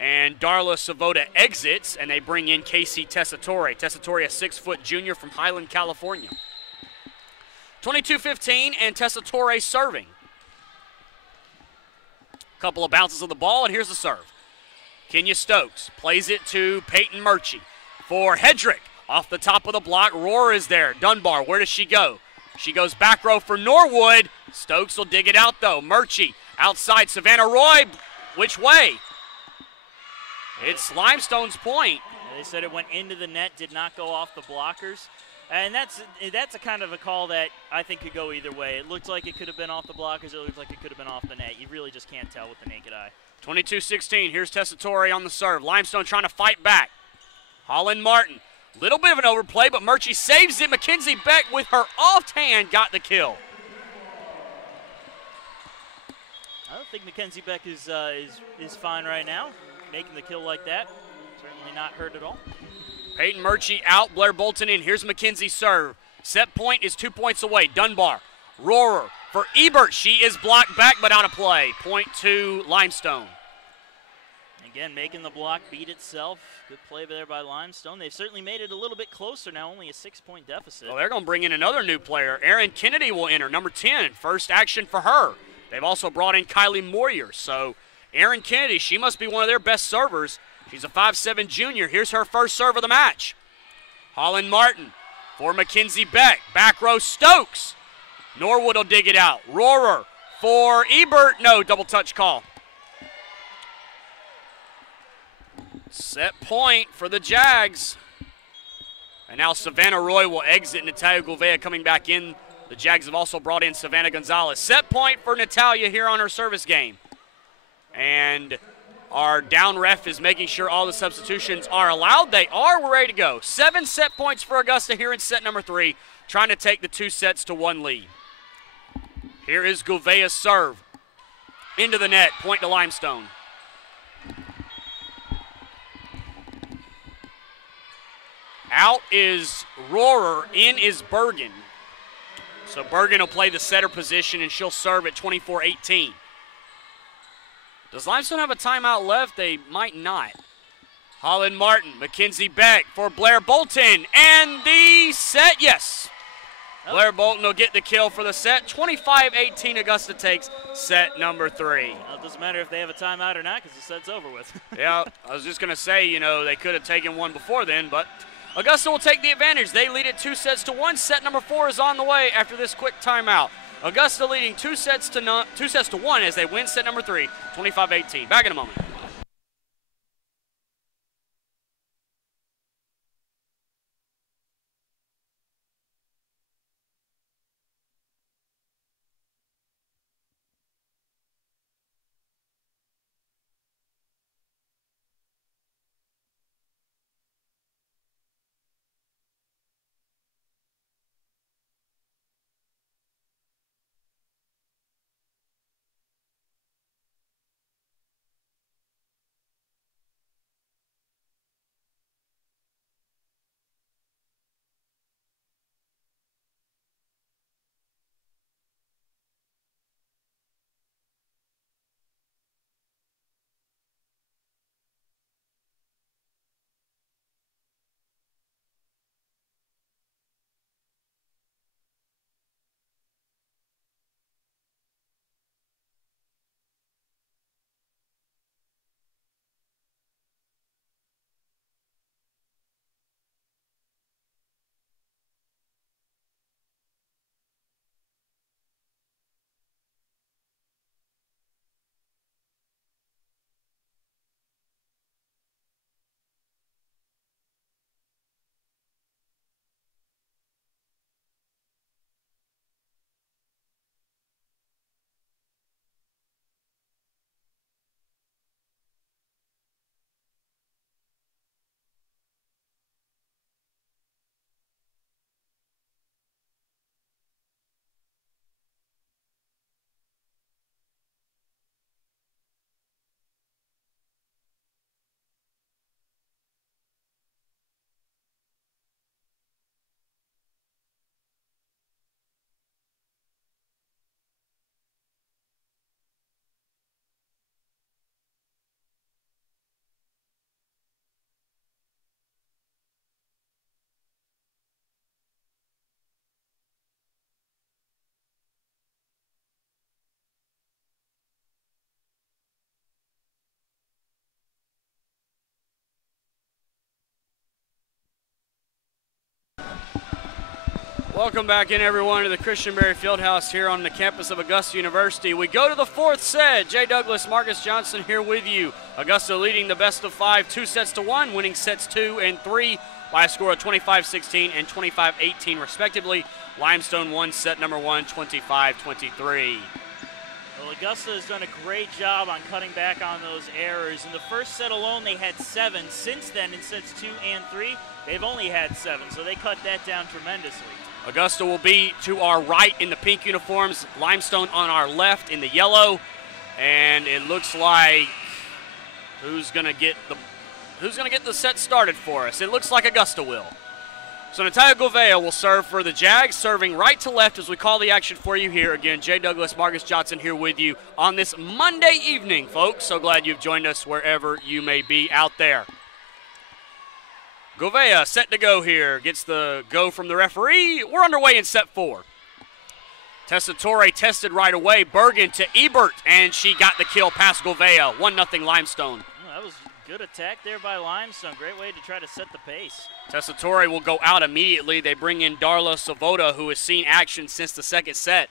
And Darla Savoda exits, and they bring in Casey Tessitore. Tessitore, a 6-foot junior from Highland, California. 22-15, and Tessitore serving. Couple of bounces of the ball, and here's the serve. Kenya Stokes plays it to Peyton Murchie for Hedrick. Off the top of the block, Rohrer is there. Dunbar, where does she go? She goes back row for Norwood. Stokes will dig it out, though. Murchie outside Savannah Roy. Which way? It's Limestone's point. They said it went into the net, did not go off the blockers. And that's a kind of a call that I think could go either way. It looked like it could have been off the blockers. It looked like it could have been off the net. You really just can't tell with the naked eye. 22-16. Here's Tessitore on the serve. Limestone trying to fight back. Holland Martin. Little bit of an overplay, but Murchie saves it. Mackenzie Beck with her offhand got the kill. I don't think Mackenzie Beck is fine right now. Making the kill like that. Certainly not hurt at all. Peyton Murchie out, Blair Bolton in. Here's Mackenzie's serve. Set point is 2 points away. Dunbar. Rohrer for Ebert. She is blocked back but out of play. Point to Limestone. Again, making the block beat itself. Good play there by Limestone. They've certainly made it a little bit closer now, only a 6-point deficit. Well, they're going to bring in another new player. Erin Kennedy will enter, number 10. First action for her. They've also brought in Kylie Moyer. So Erin Kennedy, she must be one of their best servers. She's a 5'7 junior. Here's her first serve of the match. Holland Martin for Mackenzie Beck. Back row Stokes. Norwood will dig it out. Rohrer for Ebert. No, double touch call. Set point for the Jags. And now Savannah Roy will exit. Natalia Gouveia coming back in. The Jags have also brought in Savannah Gonzalez. Set point for Natalia here on her service game. And Our down ref is making sure all the substitutions are allowed. They are. We're ready to go. 7 set points for Augusta here in set number 3, trying to take the 2-1 lead. Here is Gouvea's serve. Into the net, point to Limestone. Out is Rohrer, in is Bergen. So Bergen will play the setter position, and she'll serve at 24-18. Does Limestone have a timeout left? They might not. Holland Martin, Mackenzie Beck for Blair Bolton, and the set, yes. Blair Bolton will get the kill for the set. 25-18, Augusta takes set number 3. Well, it doesn't matter if they have a timeout or not because the set's over with. Yeah, I was just going to say, you know, they could have taken one before then, but Augusta will take the advantage. They lead it 2-1. Set number 4 is on the way after this quick timeout. Augusta leading 2-1 as they win set number 3, 25-18. Back in a moment. Welcome back in, everyone, to the Christenberry Fieldhouse here on the campus of Augusta University. We go to the 4th set. Jay Douglas, Marcus Johnson here with you. Augusta leading the best of 5, 2-1, winning sets 2 and 3 by a score of 25-16 and 25-18, respectively. Limestone won set number 1, 25-23. Well, Augusta has done a great job on cutting back on those errors. In the first set alone, they had 7. Since then, in sets 2 and 3, they've only had 7, so they cut that down tremendously. Augusta will be to our right in the pink uniforms, Limestone on our left in the yellow, and it looks like who's going to get the set started for us? It looks like Augusta will. So Natalia Gouveia will serve for the Jags, serving right to left as we call the action for you here. Again, Jay Douglas, Marcus Johnson here with you on this Monday evening, folks. So glad you've joined us wherever you may be out there. Gouveia set to go here. Gets the go from the referee. We're underway in set 4. Tessitore tested right away. Bergen to Ebert, and she got the kill past Gouveia. 1-0 Limestone. Oh, that was a good attack there by Limestone. Great way to try to set the pace. Tessitore will go out immediately. They bring in Darla Savoda, who has seen action since the second set.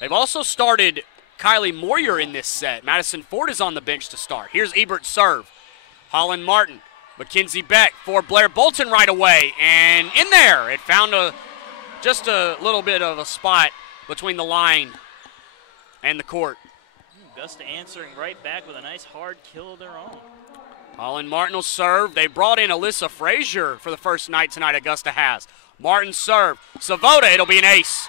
They've also started Kylie Moyer in this set. Madison Ford is on the bench to start. Here's Ebert's serve. Holland Martin. Mackenzie Beck for Blair Bolton right away, and in there. It found just a little bit of a spot between the line and the court. Augusta answering right back with a nice hard kill of their own. Holland Martin will serve. They brought in Alyssa Frazier for the first night tonight, Augusta has. Martin serve. Savoda, it'll be an ace.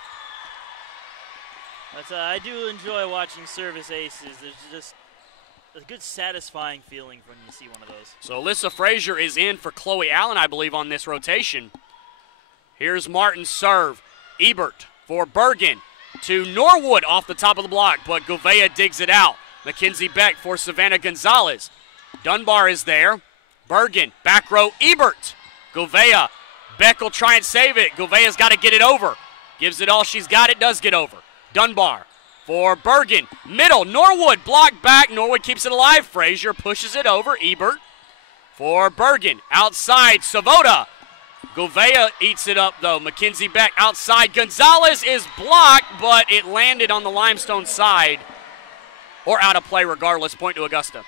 I do enjoy watching service aces. There's just a good satisfying feeling when you see one of those. So Alyssa Frazier is in for Chloe Allen, I believe, on this rotation. Here's Martin's serve. Ebert for Bergen to Norwood off the top of the block, but Gouveia digs it out. Mackenzie Beck for Savannah Gonzalez. Dunbar is there. Bergen, back row, Ebert. Gouveia. Beck will try and save it. Gouveia's got to get it over. Gives it all she's got. It does get over. Dunbar for Bergen. Middle, Norwood, block back. Norwood keeps it alive. Frazier pushes it over. Ebert for Bergen. Outside, Savoda. Gouveia eats it up, though. Mackenzie Beck outside. Gonzalez is blocked, but it landed on the Limestone side. Or out of play regardless. Point to Augusta.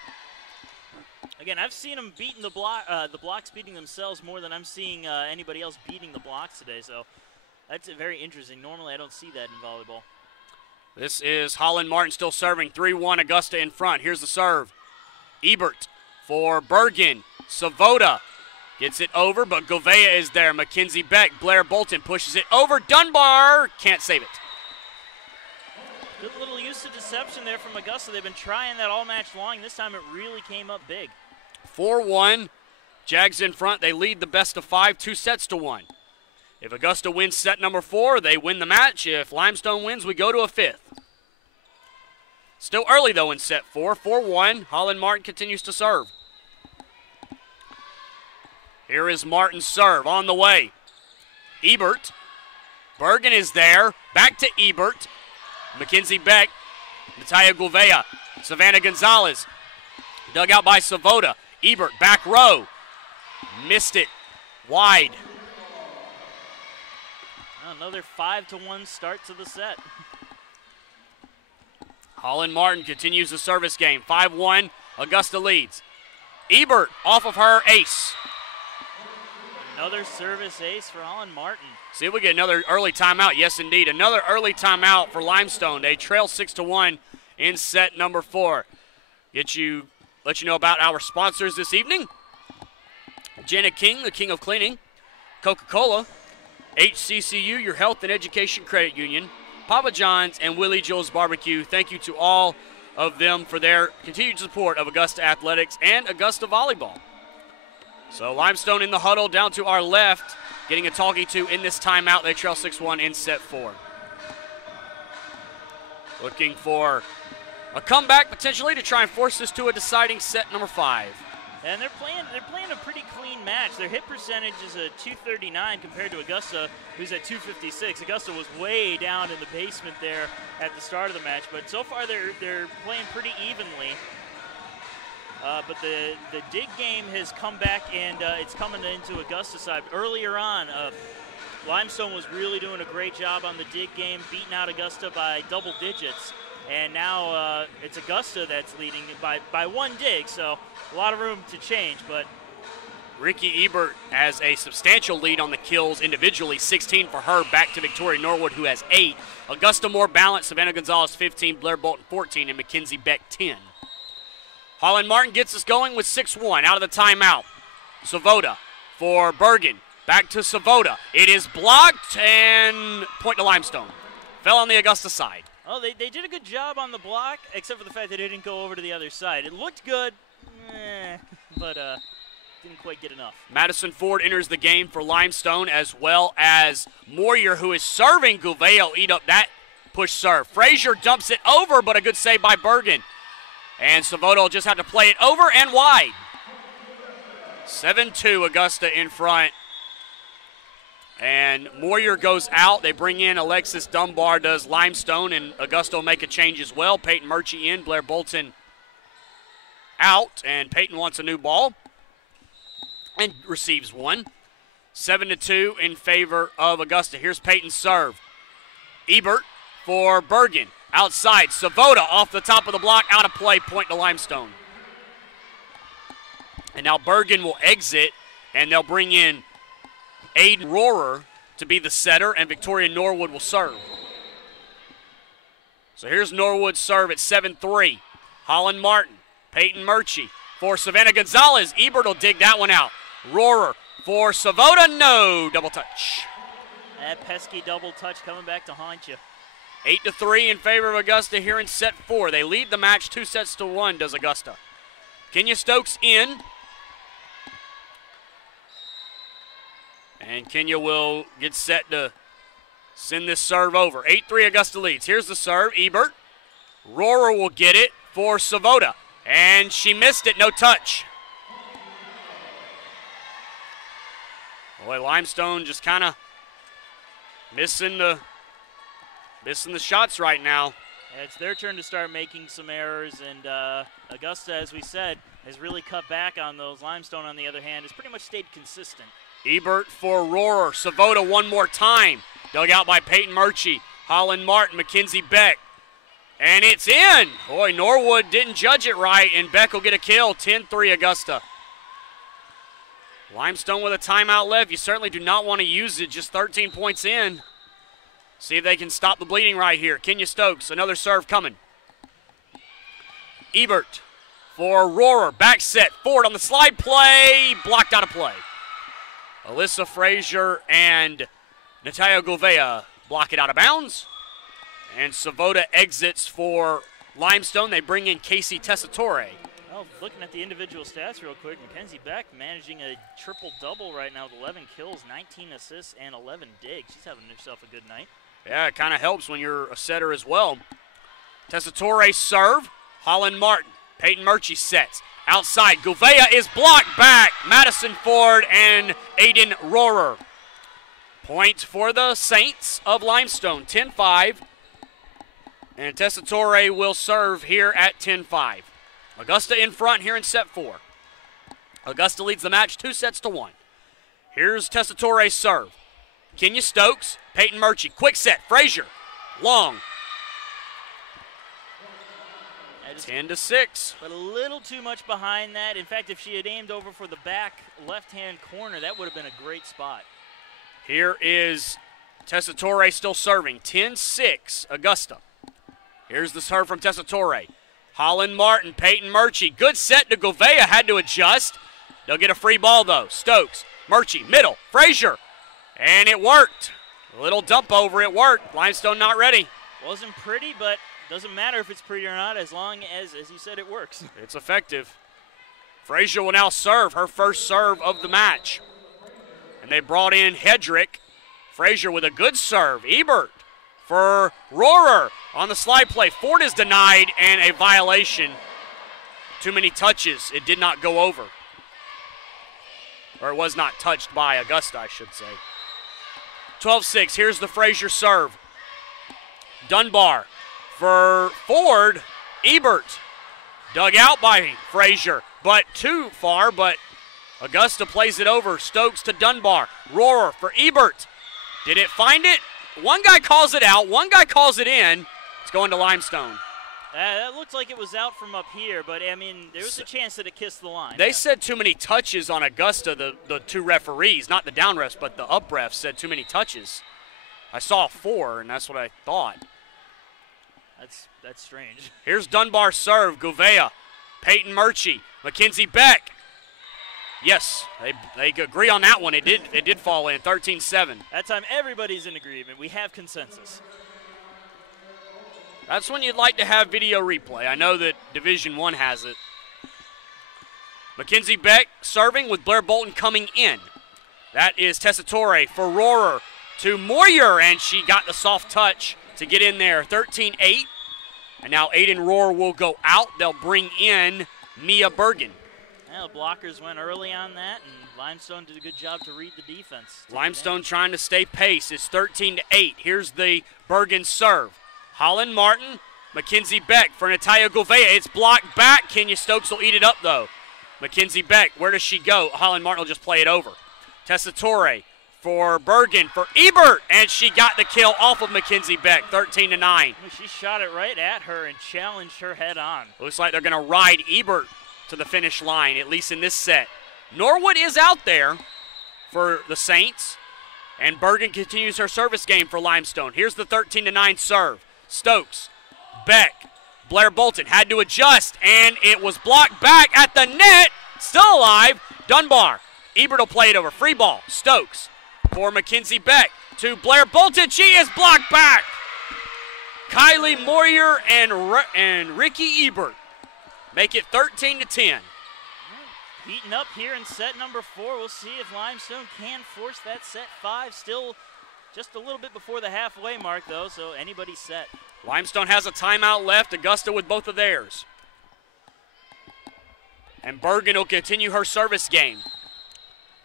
Again, I've seen them beating the blocks beating themselves more than I'm seeing anybody else beating the blocks today. So that's very interesting. Normally I don't see that in volleyball. This is Holland Martin still serving. 3-1 Augusta in front. Here's the serve. Ebert for Bergen. Savoda gets it over, but Gouveia is there. Mackenzie Beck, Blair Bolton pushes it over. Dunbar can't save it. Good little use of deception there from Augusta. They've been trying that all match long. This time it really came up big. 4-1. Jags in front. They lead the best of 5, 2-1. If Augusta wins set number 4, they win the match. If Limestone wins, we go to a 5th. Still early, though, in set 4. 4-1. Holland Martin continues to serve. Here is Martin's serve on the way. Ebert. Bergen is there. Back to Ebert. Mackenzie Beck. Natalia Gouveia. Savannah Gonzalez. Dug out by Savoda. Ebert, back row. Missed it. Wide. Another 5-1 start to the set. Holland Martin continues the service game. 5-1. Augusta leads. Ebert off of her ace. Another service ace for Holland Martin. See if we get another early timeout. Yes, indeed. Another early timeout for Limestone. They trail 6-1 in set number 4. Let you know about our sponsors this evening. Janet King, the king of cleaning. Coca-Cola. HCCU, your health and education credit union. Papa John's and Willie Joel's Barbecue. Thank you to all of them for their continued support of Augusta Athletics and Augusta Volleyball. So Limestone in the huddle down to our left, getting a talkie to in this timeout. They trail 6-1 in set 4. Looking for a comeback potentially to try and force this to a deciding set number 5. And they're playing a pretty clean match. Their hit percentage is a .239 compared to Augusta, who's at .256. Augusta was way down in the basement there at the start of the match, but so far they're playing pretty evenly. But the dig game has come back, and it's coming into Augusta's side. Earlier on, Limestone was really doing a great job on the dig game, beating out Augusta by double digits. And now it's Augusta that's leading by 1 dig, so a lot of room to change. But Ricky Ebert has a substantial lead on the kills individually, 16 for her, back to Victoria Norwood, who has 8. Augusta more balanced, Savannah Gonzalez 15, Blair Bolton 14, and Mackenzie Beck 10. Holland Martin gets us going with 6-1 out of the timeout. Savoda for Bergen. Back to Savoda. It is blocked, and point to Limestone. Fell on the Augusta side. Oh, they did a good job on the block, except for the fact that it didn't go over to the other side. It looked good, but didn't quite get enough. Madison Ford enters the game for Limestone, as well as Moyer, who is serving. Gouveia will eat up that push serve. Frazier dumps it over, but a good save by Bergen. And Savoda will just have to play it over and wide. 7-2, Augusta in front. And Moyer goes out. They bring in Alexis Dunbar, does Limestone, and Augusta will make a change as well. Peyton Murchie in, Blair Bolton out, and Peyton wants a new ball and receives one. 7-2 in favor of Augusta. Here's Peyton's serve. Ebert for Bergen. Outside, Savoda off the top of the block, out of play, point to Limestone. And now Bergen will exit, and they'll bring in Aiden Rohrer to be the setter, and Victoria Norwood will serve. So here's Norwood's serve at 7-3. Holland Martin, Peyton Murchie for Savannah Gonzalez. Ebert will dig that one out. Rohrer for Savoda, no, double touch. That pesky double touch coming back to haunt you. 8-3 in favor of Augusta here in set 4. They lead the match 2-1, does Augusta. Kenya Stokes in. And Kenya will get set to send this serve over. 8-3 Augusta leads. Here's the serve, Ebert. Rohrer will get it for Savoda. And she missed it, no touch. Boy, Limestone just kind of missing the shots right now. Yeah, it's their turn to start making some errors, and Augusta, as we said, has really cut back on those. Limestone, on the other hand, has pretty much stayed consistent. Ebert for Rohrer. Savoda one more time. Dug out by Peyton Murchie. Holland Martin, Mackenzie Beck. And it's in. Boy, Norwood didn't judge it right, and Beck will get a kill. 10-3 Augusta. Limestone with a timeout left. You certainly do not want to use it. Just 13 points in. See if they can stop the bleeding right here. Kenya Stokes, another serve coming. Ebert for Rohrer. Back set. Forward on the slide play. Blocked out of play. Alyssa Frazier and Natalia Gouveia block it out of bounds. And Savoda exits for Limestone. They bring in Casey Tessitore. Well, looking at the individual stats real quick, Mackenzie Beck managing a triple-double right now with 11 kills, 19 assists, and 11 digs. She's having herself a good night. Yeah, it kind of helps when you're a setter as well. Tessitore serve. Holland Martin. Peyton Murchie sets. Outside, Gouveia is blocked back. Madison Ford and Aiden Rohrer. Point for the Saints of Limestone, 10-5. And Tessitore will serve here at 10-5. Augusta in front here in set 4. Augusta leads the match 2-1. Here's Tessitore's serve. Kenya Stokes, Peyton Murchie, quick set, Frazier, long. 10-6. But a little too much behind that. In fact, if she had aimed over for the back left-hand corner, that would have been a great spot. Here is Tessitore still serving. 10-6, Augusta. Here's the serve from Tessitore. Holland Martin, Peyton Murchie. Good set to Gouveia, had to adjust. They'll get a free ball, though. Stokes, Murchie, middle, Frazier. And it worked. A little dump over, it worked. Limestone not ready. Wasn't pretty, but doesn't matter if it's pretty or not, as long as you said, it works. It's effective. Frazier will now serve, her first serve of the match. And they brought in Hedrick. Frazier with a good serve. Ebert for Rohrer on the slide play. Ford is denied, and a violation. Too many touches. It did not go over. Or it was not touched by Augusta, I should say. 12-6. Here's the Frazier serve. Dunbar for Ford. Ebert dug out by Frazier, but too far, but Augusta plays it over. Stokes to Dunbar. Rohrer for Ebert. Did it find it? One guy calls it out. One guy calls it in. It's going to Limestone. That looks like it was out from up here, but, I mean, there was a chance that it kissed the line. They said too many touches on Augusta, the two referees, not the down refs, but the up refs said too many touches. I saw 4, and that's what I thought. That's strange. Here's Dunbar's serve. Gouveia, Peyton Murchie, Mackenzie Beck. Yes, they agree on that one. It did fall in, 13-7. That time everybody's in agreement. We have consensus. That's when you'd like to have video replay. I know that Division I has it. Mackenzie Beck serving with Blair Bolton coming in. That is Tessitore for Rohrer to Moyer, and she got the soft touch to get in there. 13-8. And now Aiden Rohrer will go out. They'll bring in Mia Bergen. Well, blockers went early on that, and Limestone did a good job to read the defense. Limestone trying to stay pace. It's 13-8. Here's the Bergen serve. Holland Martin, Mackenzie Beck for Natalia Gouveia. It's blocked back. Kenya Stokes will eat it up, though. Mackenzie Beck, where does she go? Holland Martin will just play it over. Tessitore for Bergen for Ebert, and she got the kill off of Mackenzie Beck, 13-9. She shot it right at her and challenged her head on. Looks like they're going to ride Ebert to the finish line, at least in this set. Norwood is out there for the Saints, and Bergen continues her service game for Limestone. Here's the 13-9 serve. Stokes, Beck, Blair Bolton had to adjust, and it was blocked back at the net. Still alive. Dunbar. Ebert will play it over. Free ball. Stokes for Mackenzie Beck to Blair Bolton. She is blocked back. Kylie Moyer and Ricky Ebert make it 13-10. Heating up here in set number 4. We'll see if Limestone can force that set 5. Still just a little bit before the halfway mark, though, so anybody's set. Limestone has a timeout left. Augusta with both of theirs. And Bergen will continue her service game.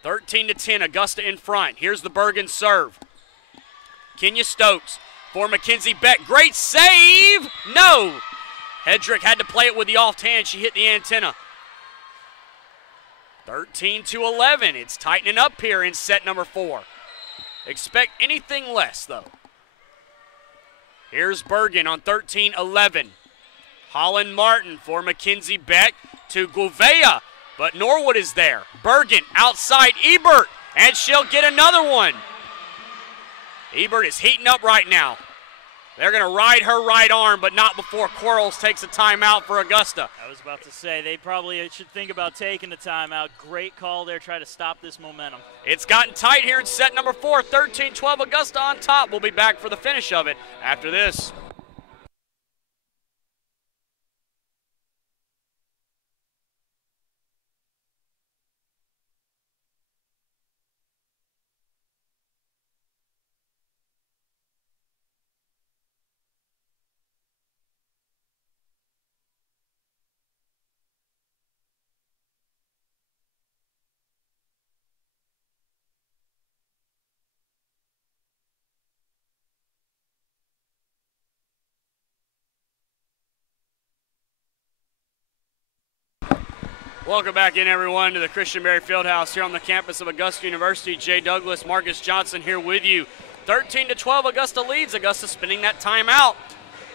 13-10, Augusta in front. Here's the Bergen serve. Kenya Stokes for Mackenzie Beck. Great save! No! Hedrick had to play it with the offhand. She hit the antenna. 13-11. It's tightening up here in set number 4. Expect anything less, though. Here's Bergen on 13-11. Holland Martin for Mackenzie Beck to Gouveia, but Norwood is there. Bergen outside Ebert, and she'll get another one. Ebert is heating up right now. They're going to ride her right arm, but not before Quarles takes a timeout for Augusta. I was about to say, they probably should think about taking the timeout. Great call there, try to stop this momentum. It's gotten tight here in set number 4, 13-12, Augusta on top. We'll be back for the finish of it after this. Welcome back in, everyone, to the Christenberry Fieldhouse here on the campus of Augusta University. Jay Douglas, Marcus Johnson here with you. 13-12, Augusta leads. Augusta spinning that timeout.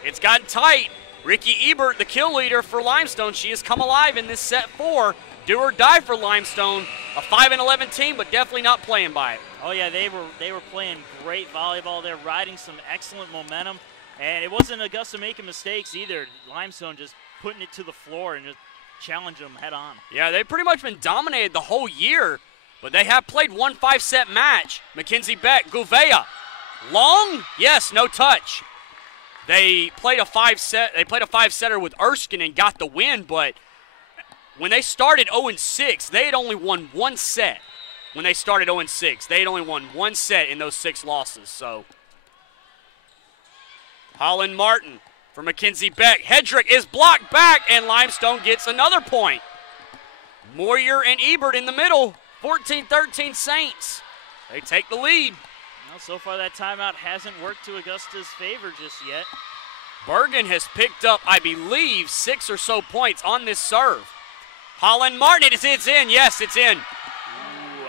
It's gotten tight. Ricky Ebert, the kill leader for Limestone. She has come alive in this set 4. Do or die for Limestone. A 5-11 team, but definitely not playing by it. Oh, yeah, they were playing great volleyball. They're riding some excellent momentum. And it wasn't Augusta making mistakes either. Limestone just putting it to the floor and just challenge them head on. Yeah, they've pretty much been dominated the whole year, but they have played one 5-set match. Mackenzie Beck, Gouveia. Long? Yes, no touch. They played a 5-setter with Erskine and got the win, but when they started 0-6, they had only won one set. When they started 0-6, they had only won one set in those 6 losses. So Holland Martin for Mackenzie Beck. Hedrick is blocked back, and Limestone gets another point. Moyer and Ebert in the middle. 14-13 Saints. They take the lead. Well, so far that timeout hasn't worked to Augusta's favor just yet. Bergen has picked up, I believe, 6 or so points on this serve. Holland Martin, it's in. Yes, it's in. Ooh,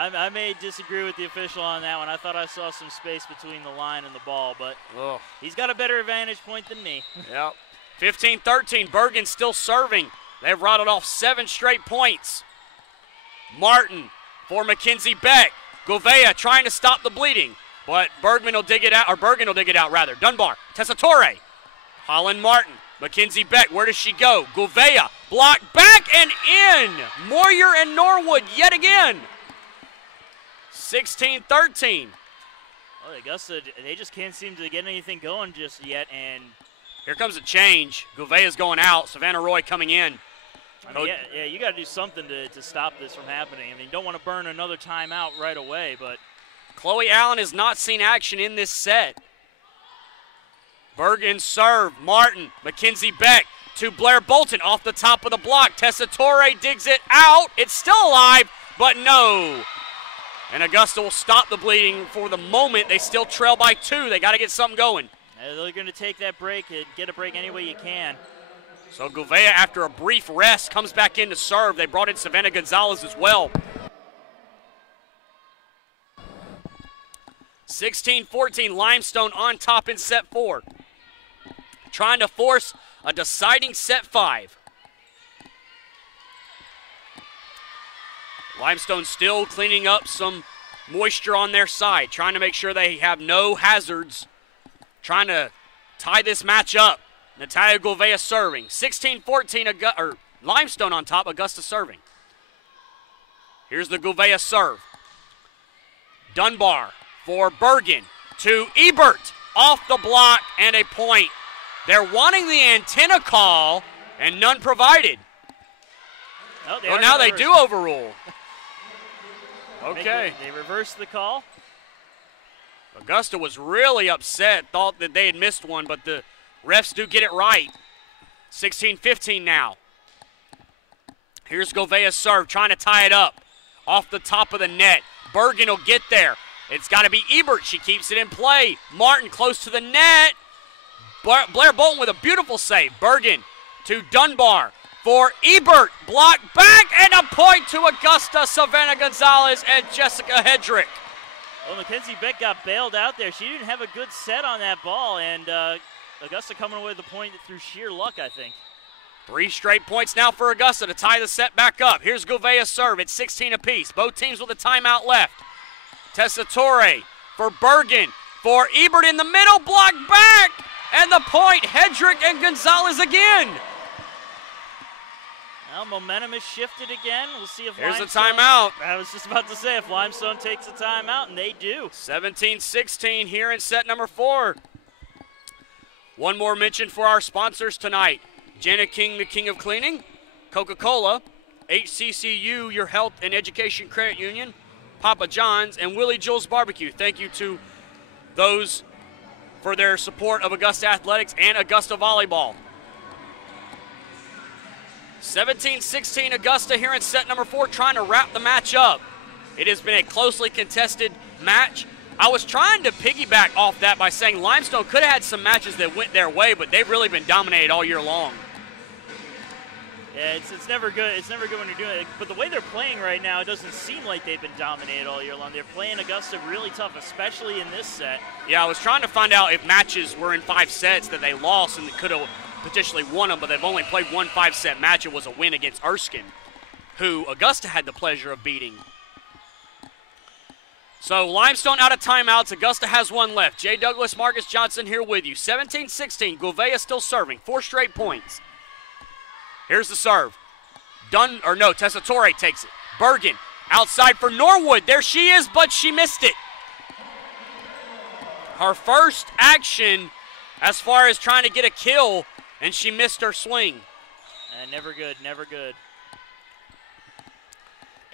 I may disagree with the official on that one. I thought I saw some space between the line and the ball, but he's got a better advantage point than me. Yep. 15-13, Bergen still serving. They've rattled off 7 straight points. Martin for Mackenzie Beck. Gouveia trying to stop the bleeding, but Bergen will dig it out. Dunbar, Tessitore. Holland Martin, Mackenzie Beck, where does she go? Gouveia, blocked back and in. Moyer and Norwood yet again. 16-13. Well, Augusta, they just can't seem to get anything going just yet, and here comes a change. Gouveia's going out. Savannah Roy coming in. I mean, yeah, you got to do something to stop this from happening. I mean, you don't want to burn another timeout right away, but Chloe Allen has not seen action in this set. Bergen serve. Martin, Mackenzie Beck to Blair Bolton off the top of the block. Tessitore digs it out. It's still alive, but no. And Augusta will stop the bleeding for the moment. They still trail by 2. They got to get something going. They're going to take that break and get a break any way you can. So Gouveia, after a brief rest, comes back in to serve. They brought in Savannah Gonzalez as well. 16-14, Limestone on top in set 4. Trying to force a deciding set 5. Limestone still cleaning up some moisture on their side, trying to make sure they have no hazards, trying to tie this match up. Natalia Gouveia serving. 16-14, Limestone on top, Augusta serving. Here's the Gouveia serve. Dunbar for Bergen to Ebert. Off the block and a point. They're wanting the antenna call and none provided. Oh, well, now they do overrule. Okay. They reversed the call. Augusta was really upset, thought that they had missed one, but the refs do get it right. 16-15 now. Here's Gouveia's serve, trying to tie it up. Off the top of the net. Bergen will get there. It's got to be Ebert. She keeps it in play. Martin close to the net. Blair Bolton with a beautiful save. Bergen to Dunbar for Ebert. Block back and a point to Augusta, Savannah Gonzalez, and Jessica Hedrick. Well, Mackenzie Beck got bailed out there. She didn't have a good set on that ball, and Augusta coming away with the point through sheer luck, I think. 3 straight points now for Augusta to tie the set back up. Here's Gouveia's serve. It's 16 apiece. Both teams with a timeout left. Tessitore for Bergen, for Ebert in the middle, block back, and the point, Hedrick and Gonzalez again. Now momentum is shifted again. We'll see if Here's Limestone, a timeout. I was just about to say, if Limestone takes a timeout, and they do. 17-16 here in set number 4. One more mention for our sponsors tonight. Janet King, the King of Cleaning, Coca-Cola, HCCU, your Health and Education Credit Union, Papa John's, and Willie Joel's Barbecue. Thank you to those for their support of Augusta Athletics and Augusta Volleyball. 17-16 Augusta here in set number 4, trying to wrap the match up. It has been a closely contested match. I was trying to piggyback off that by saying Limestone could have had some matches that went their way, but they've really been dominated all year long. Yeah, it's never good. It's never good when you're doing it. But the way they're playing right now, it doesn't seem like they've been dominated all year long. They're playing Augusta really tough, especially in this set. Yeah, I was trying to find out if matches were in 5 sets that they lost and could have potentially won them, but they've only played one 5-set match. It was a win against Erskine, who Augusta had the pleasure of beating. So Limestone out of timeouts. Augusta has one left. Jay Douglas, Marcus Johnson here with you. 17-16. Gouveia still serving. 4 straight points. Here's the serve. Tessitore takes it. Bergen outside for Norwood. There she is, but she missed it. Her first action as far as trying to get a kill, and she missed her swing. Never good, never good.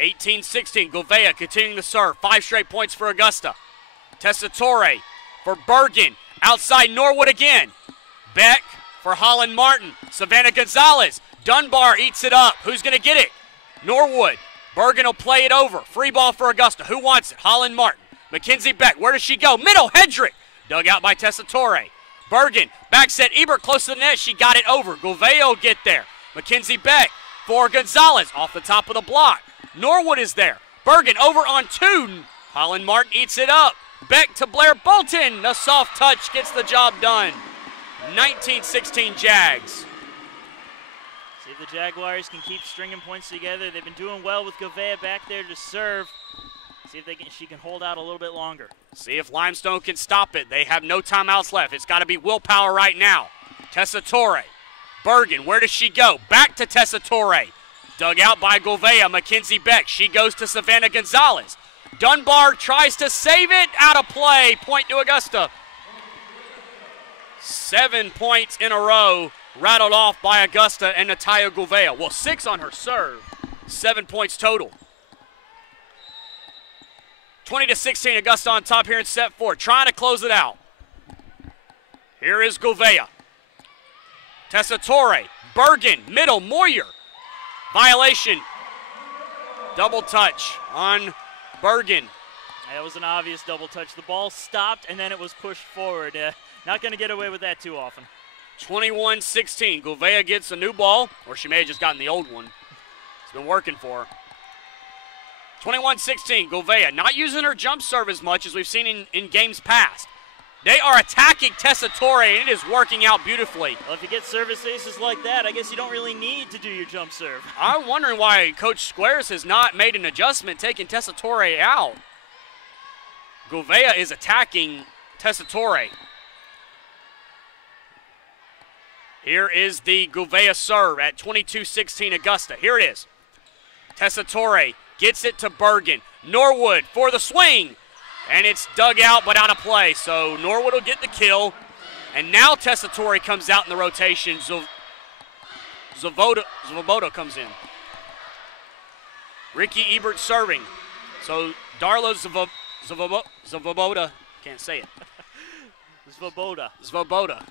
18-16, Gouveia continuing to serve. 5 straight points for Augusta. Tessitore for Bergen. Outside Norwood again. Beck for Holland Martin. Savannah Gonzalez. Dunbar eats it up. Who's going to get it? Norwood. Bergen will play it over. Free ball for Augusta. Who wants it? Holland Martin. Mackenzie Beck. Where does she go? Middle. Hedrick. Dug out by Tessitore. Bergen. Back set. Ebert close to the net. She got it over. Gouveia will get there. Mackenzie Beck for Gonzalez. Off the top of the block. Norwood is there. Bergen over on 2. Holland Martin eats it up. Beck to Blair Bolton. The soft touch gets the job done. 19-16 Jags. See if the Jaguars can keep stringing points together. They've been doing well with Gouveia back there to serve. See if she can hold out a little bit longer. See if Limestone can stop it. They have no timeouts left. It's got to be willpower right now. Tessitore. Bergen, where does she go? Back to Tessitore. Dug out by Gouveia. Mackenzie Beck. She goes to Savannah Gonzalez. Dunbar tries to save it. Out of play. Point to Augusta. 7 points in a row rattled off by Augusta and Natalia Gouveia. Well, 6 on her serve. 7 points total. 20-16, Augusta on top here in set 4. Trying to close it out. Here is Gouveia. Tessitore. Bergen. Middle. Moyer. Violation. Double touch on Bergen. That was an obvious double touch. The ball stopped and then it was pushed forward. Not going to get away with that too often. 21-16. Gouveia gets a new ball, or she may have just gotten the old one. It's been working for her. 21-16. Gouveia not using her jump serve as much as we've seen in games past. They are attacking Tessitore, and it is working out beautifully. Well, if you get service aces like that, I guess you don't really need to do your jump serve. I'm wondering why Coach Squares has not made an adjustment taking Tessitore out. Gouveia is attacking Tessitore. Here is the Gouveia serve at 22-16 Augusta. Here it is. Tessitore gets it to Bergen. Norwood for the swing. And it's dug out but out of play. So Norwood will get the kill. And now Tessitore comes out in the rotation. Zvoboda comes in. Ricky Ebert serving. So Darla Zvoboda, can't say it. Zvoboda.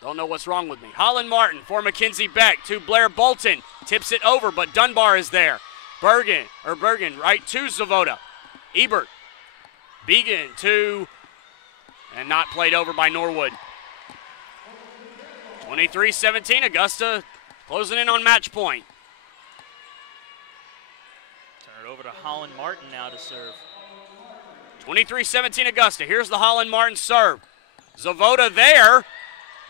Don't know what's wrong with me. Holland Martin for Mackenzie Beck to Blair Bolton. Tips it over, but Dunbar is there. Bergen right to Zvoboda. Ebert. Began to, and not played over by Norwood. 23-17, Augusta closing in on match point. Turn it over to Holland Martin now to serve. 23-17 Augusta. Here's the Holland Martin serve. Zvoboda there.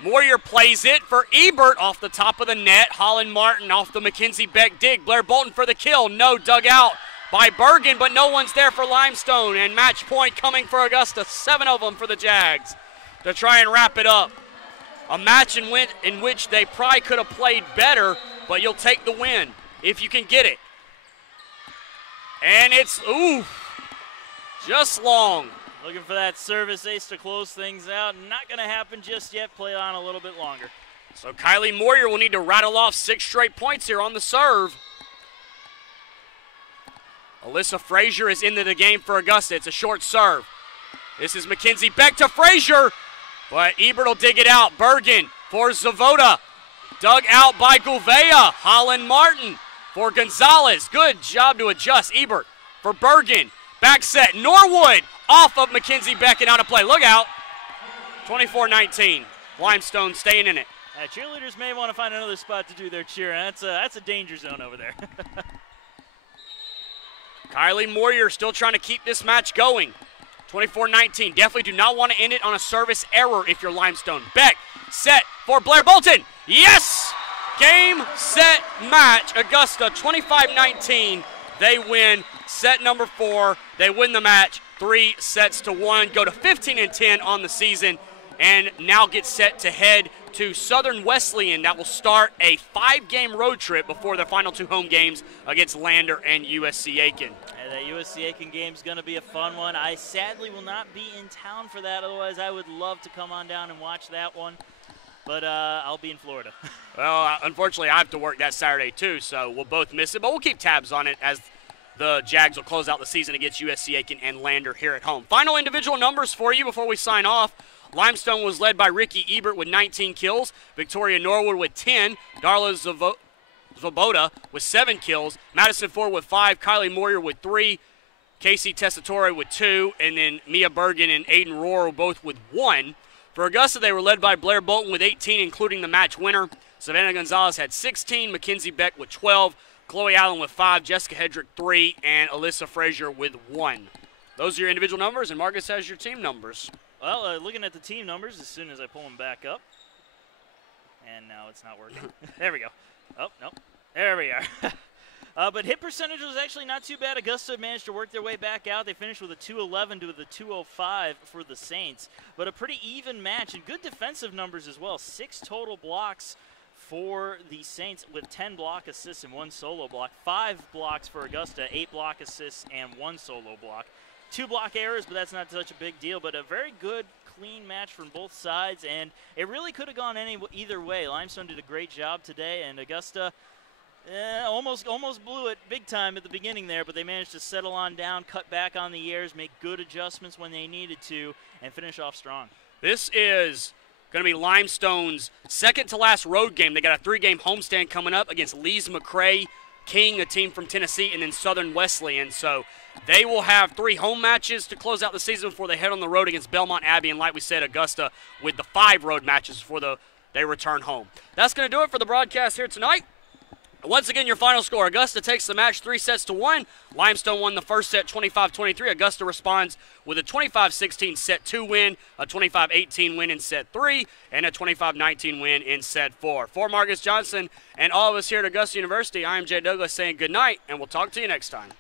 Moyer plays it for Ebert off the top of the net. Holland Martin off the Mackenzie Beck dig. Blair Bolton for the kill. No, dug out by Bergen, but no one's there for Limestone. And match point coming for Augusta. 7 of them for the Jags to try and wrap it up. A match in which they probably could have played better, but you'll take the win if you can get it. And it's, just long. Looking for that service ace to close things out. Not going to happen just yet. Play on a little bit longer. So Kylie Moyer will need to rattle off 6 straight points here on the serve. Alyssa Frazier is into the game for Augusta. It's a short serve. This is Mackenzie Beck to Frazier, but Ebert will dig it out. Bergen for Zvoboda. Dug out by Gouveia. Holland Martin for Gonzalez. Good job to adjust. Ebert for Bergen. Back set. Norwood off of Mackenzie Beck and out of play. Look out. 24-19. Limestone staying in it. Cheerleaders may want to find another spot to do their cheer. That's a danger zone over there. Kylie Moyer still trying to keep this match going. 24-19. Definitely do not want to end it on a service error if you're Limestone. Beck set for Blair Bolton. Yes! Game, set, match. Augusta 25-19. They win set number 4. They win the match 3-1. Go to 15-10 on the season and now get set to head to Southern Wesleyan. That will start a 5-game road trip before their final 2 home games against Lander and USC Aiken. That USC Aiken game is going to be a fun one. I sadly will not be in town for that. Otherwise, I would love to come on down and watch that one. But I'll be in Florida. Well, unfortunately, I have to work that Saturday too, so we'll both miss it. But we'll keep tabs on it as the Jags will close out the season against USC Aiken and Lander here at home. Final individual numbers for you before we sign off. Limestone was led by Ricky Ebert with 19 kills. Victoria Norwood with 10. Darla Zvoboda with 7 kills. Madison Ford with 5. Kylie Moyer with 3. Casey Tessitore with 2. And then Mia Bergen and Aiden Rohr both with 1. For Augusta, they were led by Blair Bolton with 18, including the match winner. Savannah Gonzalez had 16. Mackenzie Beck with 12. Chloe Allen with 5. Jessica Hedrick 3. And Alyssa Frazier with 1. Those are your individual numbers, and Marcus has your team numbers. Well, looking at the team numbers as soon as I pull them back up. And now it's not working. There we go. Oh, no. There we are. But hit percentage was actually not too bad. Augusta managed to work their way back out. They finished with a 211 to the 205 for the Saints. But a pretty even match and good defensive numbers as well. 6 total blocks for the Saints with 10 block assists and 1 solo block. 5 blocks for Augusta, 8 block assists and 1 solo block. 2 block errors, but that's not such a big deal. But a very good, clean match from both sides, and it really could have gone either way. Limestone did a great job today, and Augusta almost blew it big time at the beginning there, but they managed to settle on down, cut back on the airs, make good adjustments when they needed to, and finish off strong. This is going to be Limestone's second-to-last road game. They got a 3-game homestand coming up against Lee's McRae King, a team from Tennessee, and then Southern Wesleyan. So they will have 3 home matches to close out the season before they head on the road against Belmont Abbey, and like we said, Augusta with the 5 road matches before they return home. That's going to do it for the broadcast here tonight. Once again, your final score, Augusta takes the match 3-1. Limestone won the first set 25-23. Augusta responds with a 25-16 set 2 win, a 25-18 win in set 3, and a 25-19 win in set 4. For Marcus Johnson and all of us here at Augusta University, I am Jay Douglas saying good night, and we'll talk to you next time.